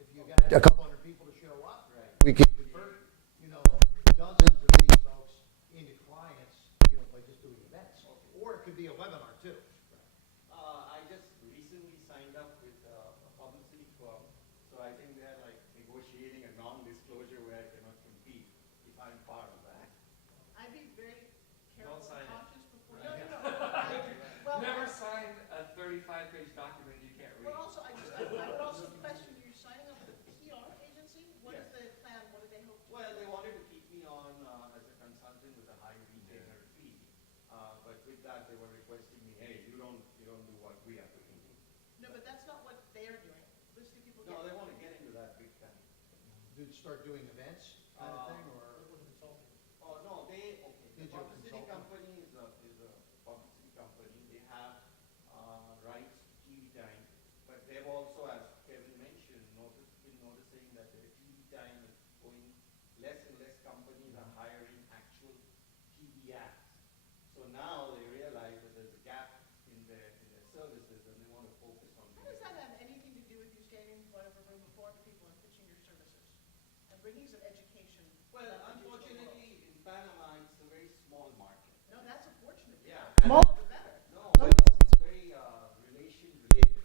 if you got a couple hundred people to show up, we can convert dozens of these folks into clients by just doing events. Or it could be a webinar too. I non-disclosure where I cannot compete if I'm part of that. I'd be very careful Don't sign and it. cautious before. No, no, no. Well, Never sign a 35-page document you can't read. But also, I would also question, you're signing up with a PR agency? What is Yes. the plan? What do they hope to? Well, they wanted to keep me on as a consultant with a high retainer fee, but with that they were requesting me, hey, you don't do what we are doing. No, but that's not what they are doing. Most of the people No, get. they want to get into that big time. Did start doing events kind of thing, or? Oh, no, the Digital publicity consulting. company is a publicity company. They have rights to TV time, but they've also, as Kevin mentioned, been noticing that their TV time is going, less and less companies are hiring actual TV acts. So now they realize that there's a gap in their services and they want to focus on. How does that have anything to do with you standing in front of a room of 400 people and pitching your services? And bringing some education? Well, about the digital world? unfortunately, in Panama, it's a very small market. No, that's unfortunate. Yeah. Smaller the better. No, but it's very relation related,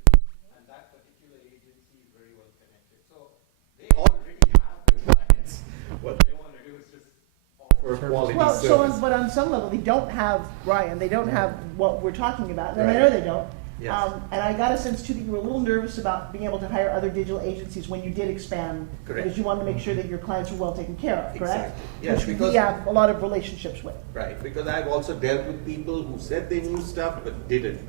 and that particular agency is very well connected. So they already have the clients. What they want to do is just offer quality Well, service. but on some level, they don't have, Brian, they don't have what we're talking about, and I know they don't. Yes. And I got a sense too that you were a little nervous about being able to hire other digital agencies when you did expand. Correct. Because you wanted to make sure that your clients were well taken care of, correct? Exactly. Yes, Which because- we have a lot of relationships with. Right, because I've also dealt with people who said they knew stuff but didn't.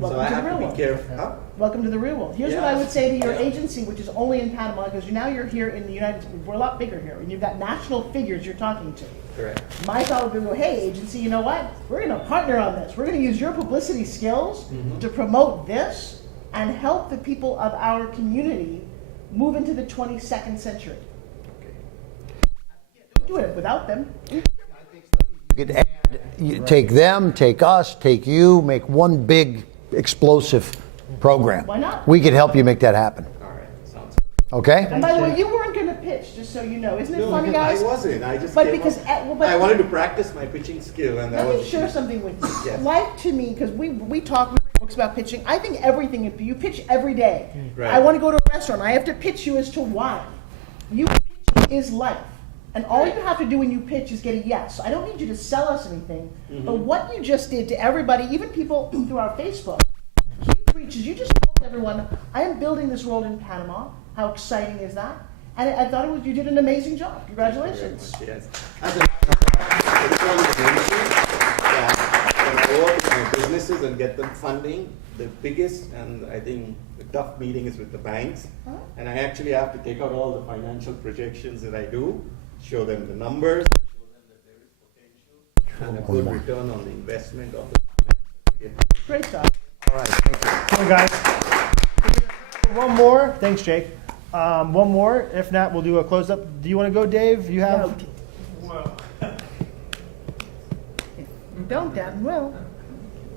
Welcome So I to the have real to be world. careful. Huh? Welcome to the real world. Here's what I Yes. would say to your Yeah. agency, which is only in Panama, because now you're here in the United States. We're a lot bigger here, and you've got national figures you're talking to. Correct. My thought would be, well, hey, agency, you know what? We're going to partner on this. We're going to use your publicity skills to promote this and help the people of our community move into the 22nd century. Don't do it without them. You could add, take them, take us, take you, make one big explosive program. Why not? We could help you make that happen. All right, sounds Okay? And by the way, you weren't going to pitch, just so you know. Isn't it good. funny, guys? I wasn't. I just But came because up- but I wanted to practice my pitching skill, and that let was me share something with you. Yes. Life to me, because we talk we read books about pitching. I think everything you pitch every day. Right. I want to go to a restaurant. I have to pitch you as to why. You pitch is life, and all you have to do when you pitch is get a yes. I don't need you to sell us anything, but what you just did to everybody, even people through our Facebook, huge reaches. You just told everyone, I am building this world in Panama. How exciting is that? And I thought you did an amazing job. Congratulations. Yes. As a matter of fact, I just wanted to mention that when I work with my businesses and get them funding, the biggest and I think the tough meeting is with the banks. And I actually have to take out all the financial projections that I do, show them the numbers, show them that there is potential and a good return on the investment of the Great job. All right, thank you. Come on, guys. One more. Thanks, Jake. One more. If not, we'll do a close up. Do you want to go, Dave? You have. Well, Don't, Dan. Well.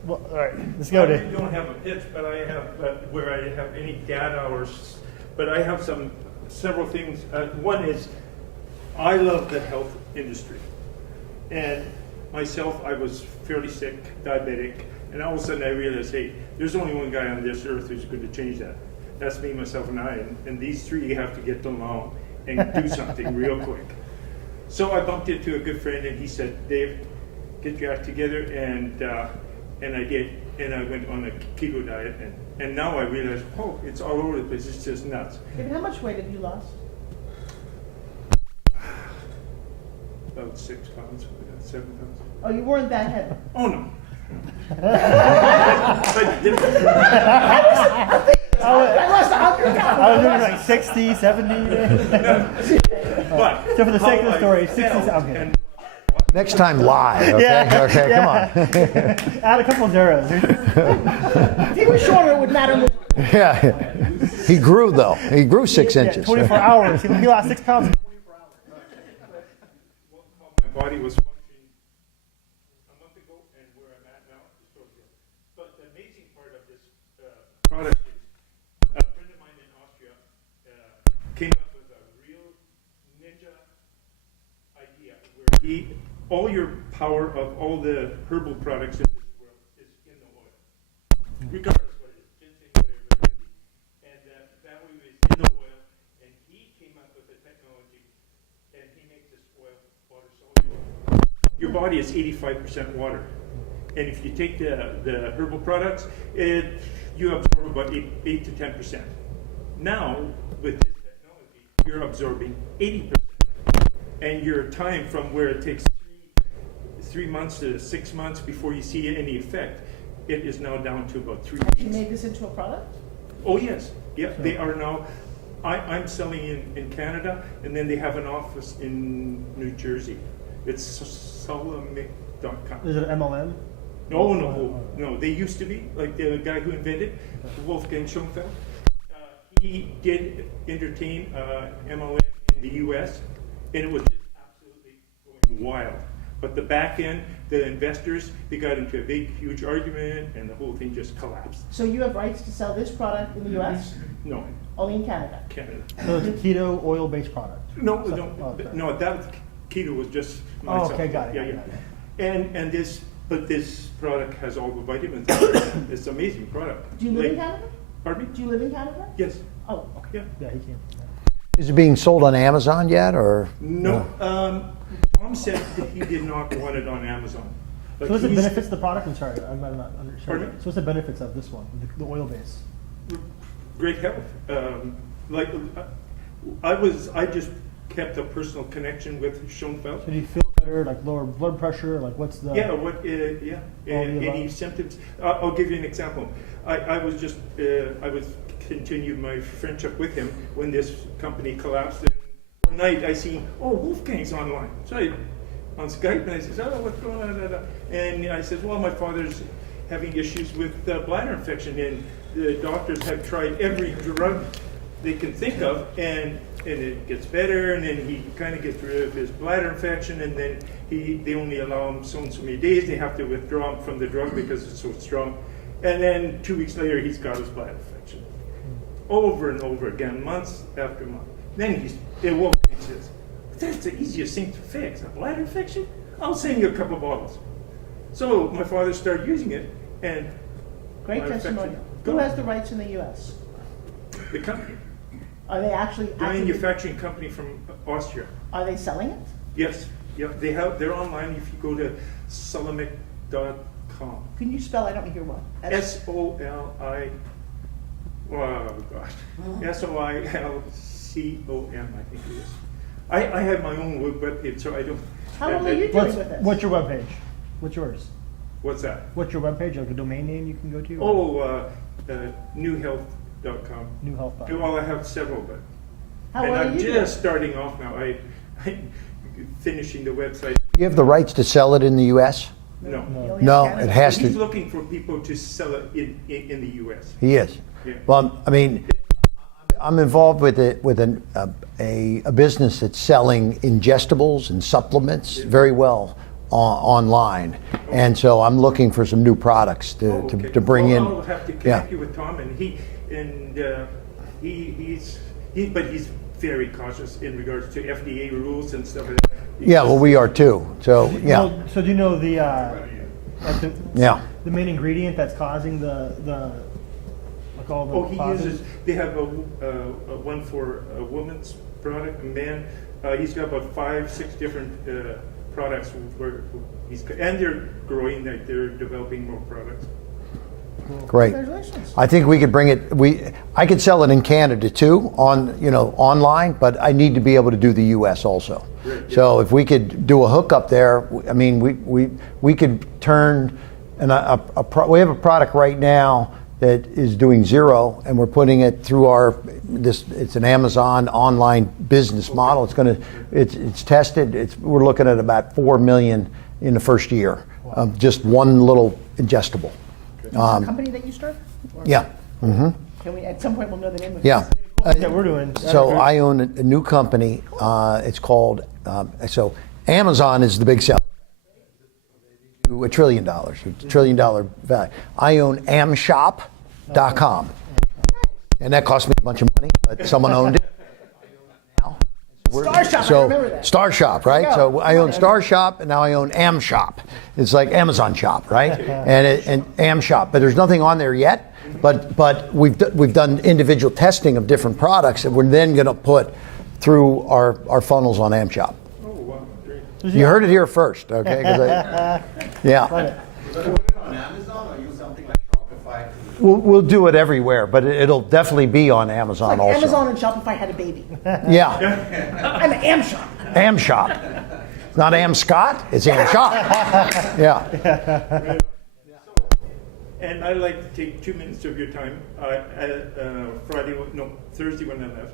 Well, all right. Let's go, I Dave. don't have a pitch, but I have, where I have any data but I have several things. One is, I love the health industry. And myself, I was fairly sick, diabetic, and all of a sudden I realized, hey, there's only one guy on this earth who's going to change that. That's me, myself, and I. And these three have to get along and do something real quick. So I bumped into a good friend, and he said, Dave, get your act together, and I did. And I went on a keto diet, and now I realize, oh, it's all over the place. It's just nuts. David, how much weight have you lost? About 6 pounds, 7 pounds. Oh, you weren't that heavy. Oh, no. But different. I lost 100 pounds. I was doing like 60, 70. But So for the sake of the how I story, 60, felt okay. and Next time live, okay? Yeah. Okay, Yeah. come on. Add a couple zeros. If he was shorter, it would matter more. Yeah. He grew, though. He grew 6 Yeah, inches. 24 hours. He lost 6 pounds. how my body was functioning a month ago and where I'm at now is totally different. But the amazing part of this product is a friend of mine in Austria came up with a real ninja idea where all your power of all the herbal products in this world is in the oil, regardless what it is, ginseng, whatever it may be. And that value is in the oil, and he came up with a technology Your body is 85% water. And if you take the herbal products, you absorb about 8 to 10%. Now, with this technology, you're absorbing 80%. And your time from where it takes 3 months to 6 months before you see any effect, it is now down to about 3 Have you weeks. made this into a product? Oh, yes. Yeah, they are now. I'm selling in Canada, and then they have an office in New Jersey. It's solamic.com. Is it MLM? No. They used to be, like the guy who invented, Wolfgang Schoenfeld. He did entertain MLM in the U.S., and it was just absolutely going wild. But the back end, the investors, they got into a big, huge argument, and the whole thing just collapsed. So you have rights to sell this product in the U.S.? No, Only in Canada? Canada. So it's a keto oil-based product. No, okay. no. That keto was just Oh, myself. okay, got it. Yeah, got it, yeah. got it. And this product has all the vitamins. It's an amazing product. Do you live in Like- Canada? Pardon me? Do you live in Canada? Yes. Oh, okay. Yeah. Yeah, he can. Is it being sold on Amazon yet, or? No. Tom said that he did not want it on Amazon. But So what's the he's- benefits of the product? I'm sorry, I'm not understanding. Pardon me? So what's the benefits of this one, the oil base? Great health. I just kept a personal connection with Schoenfeld. So do you feel better, like lower blood pressure, like what's the? Yeah, All the any above. symptoms? I'll give you an example. I was continued my friendship with him when this company collapsed. And one night I seen, Wolfgang's online. So on Skype, and I says, what's going on? And I says, well, my father's having issues with bladder infection, and the doctors have tried every drug they can think of, and it gets better, and then he kind of gets rid of his bladder infection, and then they only allow him so and so many days. They have to withdraw him from the drug because it's so strong. And then 2 weeks later, he's got his bladder infection. Over and over again, months after month. Then he woke up and says, that's the easiest thing to fix, a bladder infection? I'll send you a couple bottles. So my father started using it, and Great bladder infection testimonial. Who gone. has the rights in the U.S.? The company. Are they actually The manufacturing company from Austria. Are they selling it? Yes, yeah, they're online if you go to solamic.com. Can you spell? I don't hear one. S-O-L-I, oh gosh, S-O-I-L-C-O-M, I think it is. I have my own webpage, so I don't. How long are you doing What's, with this? what's your webpage? What's yours? What's that? What's your webpage? Like a domain name you can go to? Newhealth.com. New Health. Well, I have several, but. How And well are I'm you just starting off now. I'm finishing the website. You have the rights to sell it in the U.S.? No. You only No, have Canada? it has He's to. looking for people to sell it in the U.S. He is. Yeah. Well, I mean, I'm involved with a business that's selling ingestibles and supplements very well online, and so I'm looking for some new products to bring in. I'll have to connect you with Tom, and he's very cautious in regards to FDA rules and stuff like that. Yeah, well, we are too. So yeah, Well, so do you know the yeah. the main ingredient that's causing the like all the Oh, he causes? uses. They have a one for a woman's product, a man. He's got about 5-6 different products where and they're growing. They're developing more products. Great. Congratulations. I think we could bring it. I could sell it in Canada too, online, but I need to be able to do the U.S. also. Right, yeah. So if we could do a hookup there, I mean, we could turn, we have a product right now that is doing zero, and we're putting it through it's an Amazon online business model. It's tested. We're looking at about $4 million in the first year of just one little ingestible. Is this a company that you started? Or Yeah. Mm-hmm. Can we, at some point, we'll know the name of Yeah. it? Yeah, we're doing. So I own a new company. It's called, so Amazon is the big seller. $1 trillion, $1 trillion value. I own amshop.com. And that cost me a bunch of money, but someone owned it. Star Shop, I remember that. Star Shop, right? Yeah. So I own Star Shop, and now I own Am Shop. It's like Amazon Shop, right? and Am Shop, but there's nothing on there yet. But we've done individual testing of different products that we're then going to put through our funnels on Am Shop. Oh wow, great. You heard it here first, okay? 'Cause yeah. Love it. You're going to put it on Amazon or use something like Shopify? We'll do it everywhere, but it'll definitely be on Amazon Like also. Amazon and Shopify had a baby. Yeah. I'm an Am Shop. Am Shop. It's not Am Scott, it's Am Shop. Yeah. And I'd like to take 2 minutes of your time. Thursday when I left.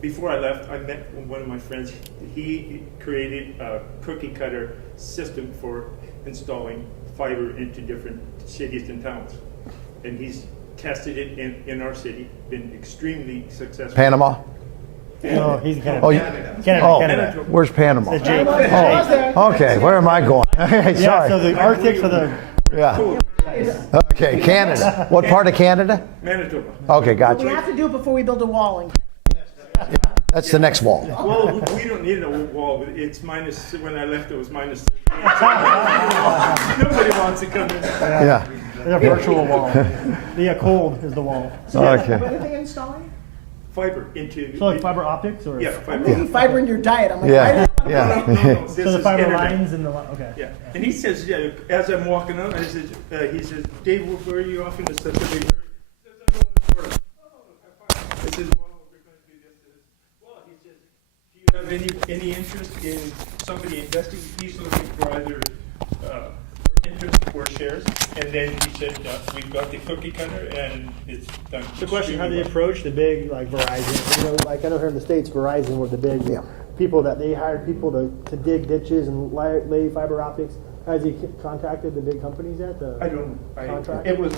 Before I left, I met one of my friends. He created a cookie cutter system for installing fiber into different cities and towns. And he's tested it in our city, been extremely successful. Panama? No, he's in Canada. Oh, Canada. Where's Panama? It's Jake. Oh, okay, where am I going? Okay, Yeah, sorry. so the Arctic for the. Yeah. Okay, Canada. What part of Canada? Manitoba. Okay, We gotcha. have to do it before we build a wall. That's the next wall. Well, we don't need a wall. It's minus, when I left, it was minus. Nobody wants to come in. Yeah. There's a virtual wall. The cold is the wall. Okay. What are they installing? Fiber into. So like fiber optics or? Yeah, I'm fiber. thinking fiber in your diet. I'm like, Yeah. why Yeah. This So the is fiber internet. lines and the okay. Yeah, and he says, yeah, as I'm walking out, he says, Dave, where are you off into such a big hurry? He says, I'm going to Florida. Oh, I says, well, we're going to do this. Well, he says, do you have any interest in somebody investing? He's looking for either for interest or shares. And then he said, we've got the cookie cutter, and it's done. The question: How do they extremely approach the big like Verizon? You know, like I know here in the States, Verizon were the big people that they hired people to dig ditches and lay fiber optics. Has he contacted the big companies yet? well. I don't know. Contract? It was.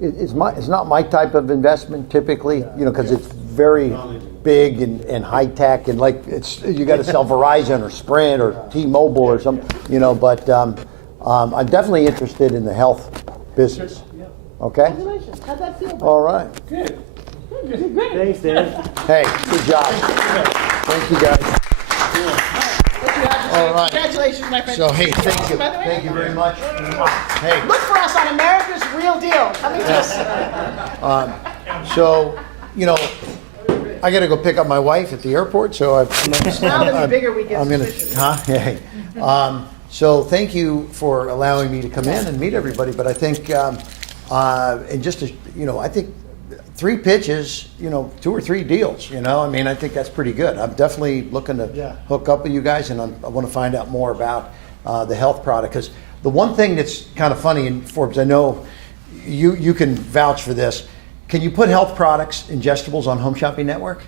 It's not my type of investment typically, because it's very big and high tech, and like you got to sell Verizon or Sprint or T-Mobile or something, but I'm definitely interested in the health business. Okay? Congratulations. How'd that feel? All right. Good. Thanks, Dave. Hey, good job. Thank you, guys. All right. Congratulations, my friend. So, hey, thank you. By the way, Thank you very much. Hey. look for us on America's Real Deal. Coming to us. So, I got to go pick up my wife at the airport, so Now that we're bigger, we get I'm gonna, suspicious. Hey. So thank you for allowing me to come in and meet everybody. But I think, and just to, I think 3 pitches, 2 or 3 deals. I think that's pretty good. I'm definitely looking to hook up with you guys, and I want to find out more about the health product. Because the one thing that's kind of funny, and Forbes, I know you can vouch for this. Can you put health products, ingestibles on Home Shopping Network?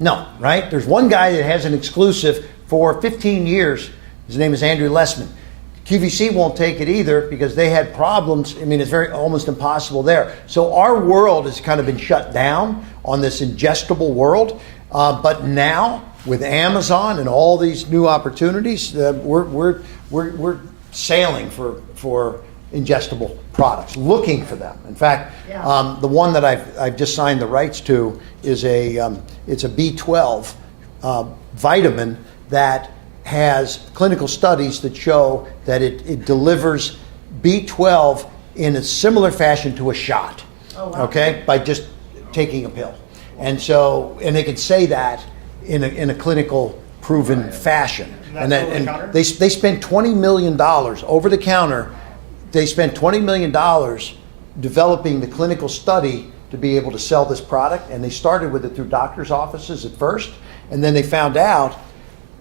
No, right? There's one guy that has an exclusive for 15 years. His name is Andrew Lessman. QVC won't take it either because they had problems. It's almost impossible there. So our world has kind of been shut down on this ingestible world. But now with Amazon and all these new opportunities, we're sailing for ingestible products, looking for them. In fact, the one that I've just signed the rights to is it's a B12 vitamin that has clinical studies that show that it delivers B12 in a similar fashion to a shot. Okay, by just taking a pill, and they can say that in a clinical proven fashion, and they spent $20 million over the counter. They spent $20 million developing the clinical study to be able to sell this product, and they started with it through doctors' offices at first, and then they found out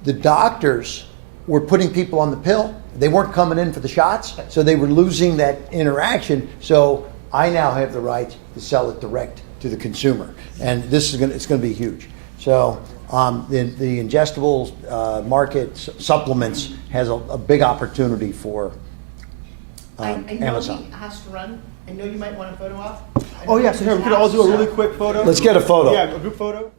the doctors were putting people on the pill. They weren't coming in for the shots, so they were losing that interaction. So I now have the right to sell it direct to the consumer, and it's going to be huge. So the ingestibles market, supplements, has a big opportunity for I know Amazon. he has to run. I know you might want a photo op. Oh yeah, so here we could all do a really quick photo. Let's get a photo. Yeah, a group photo.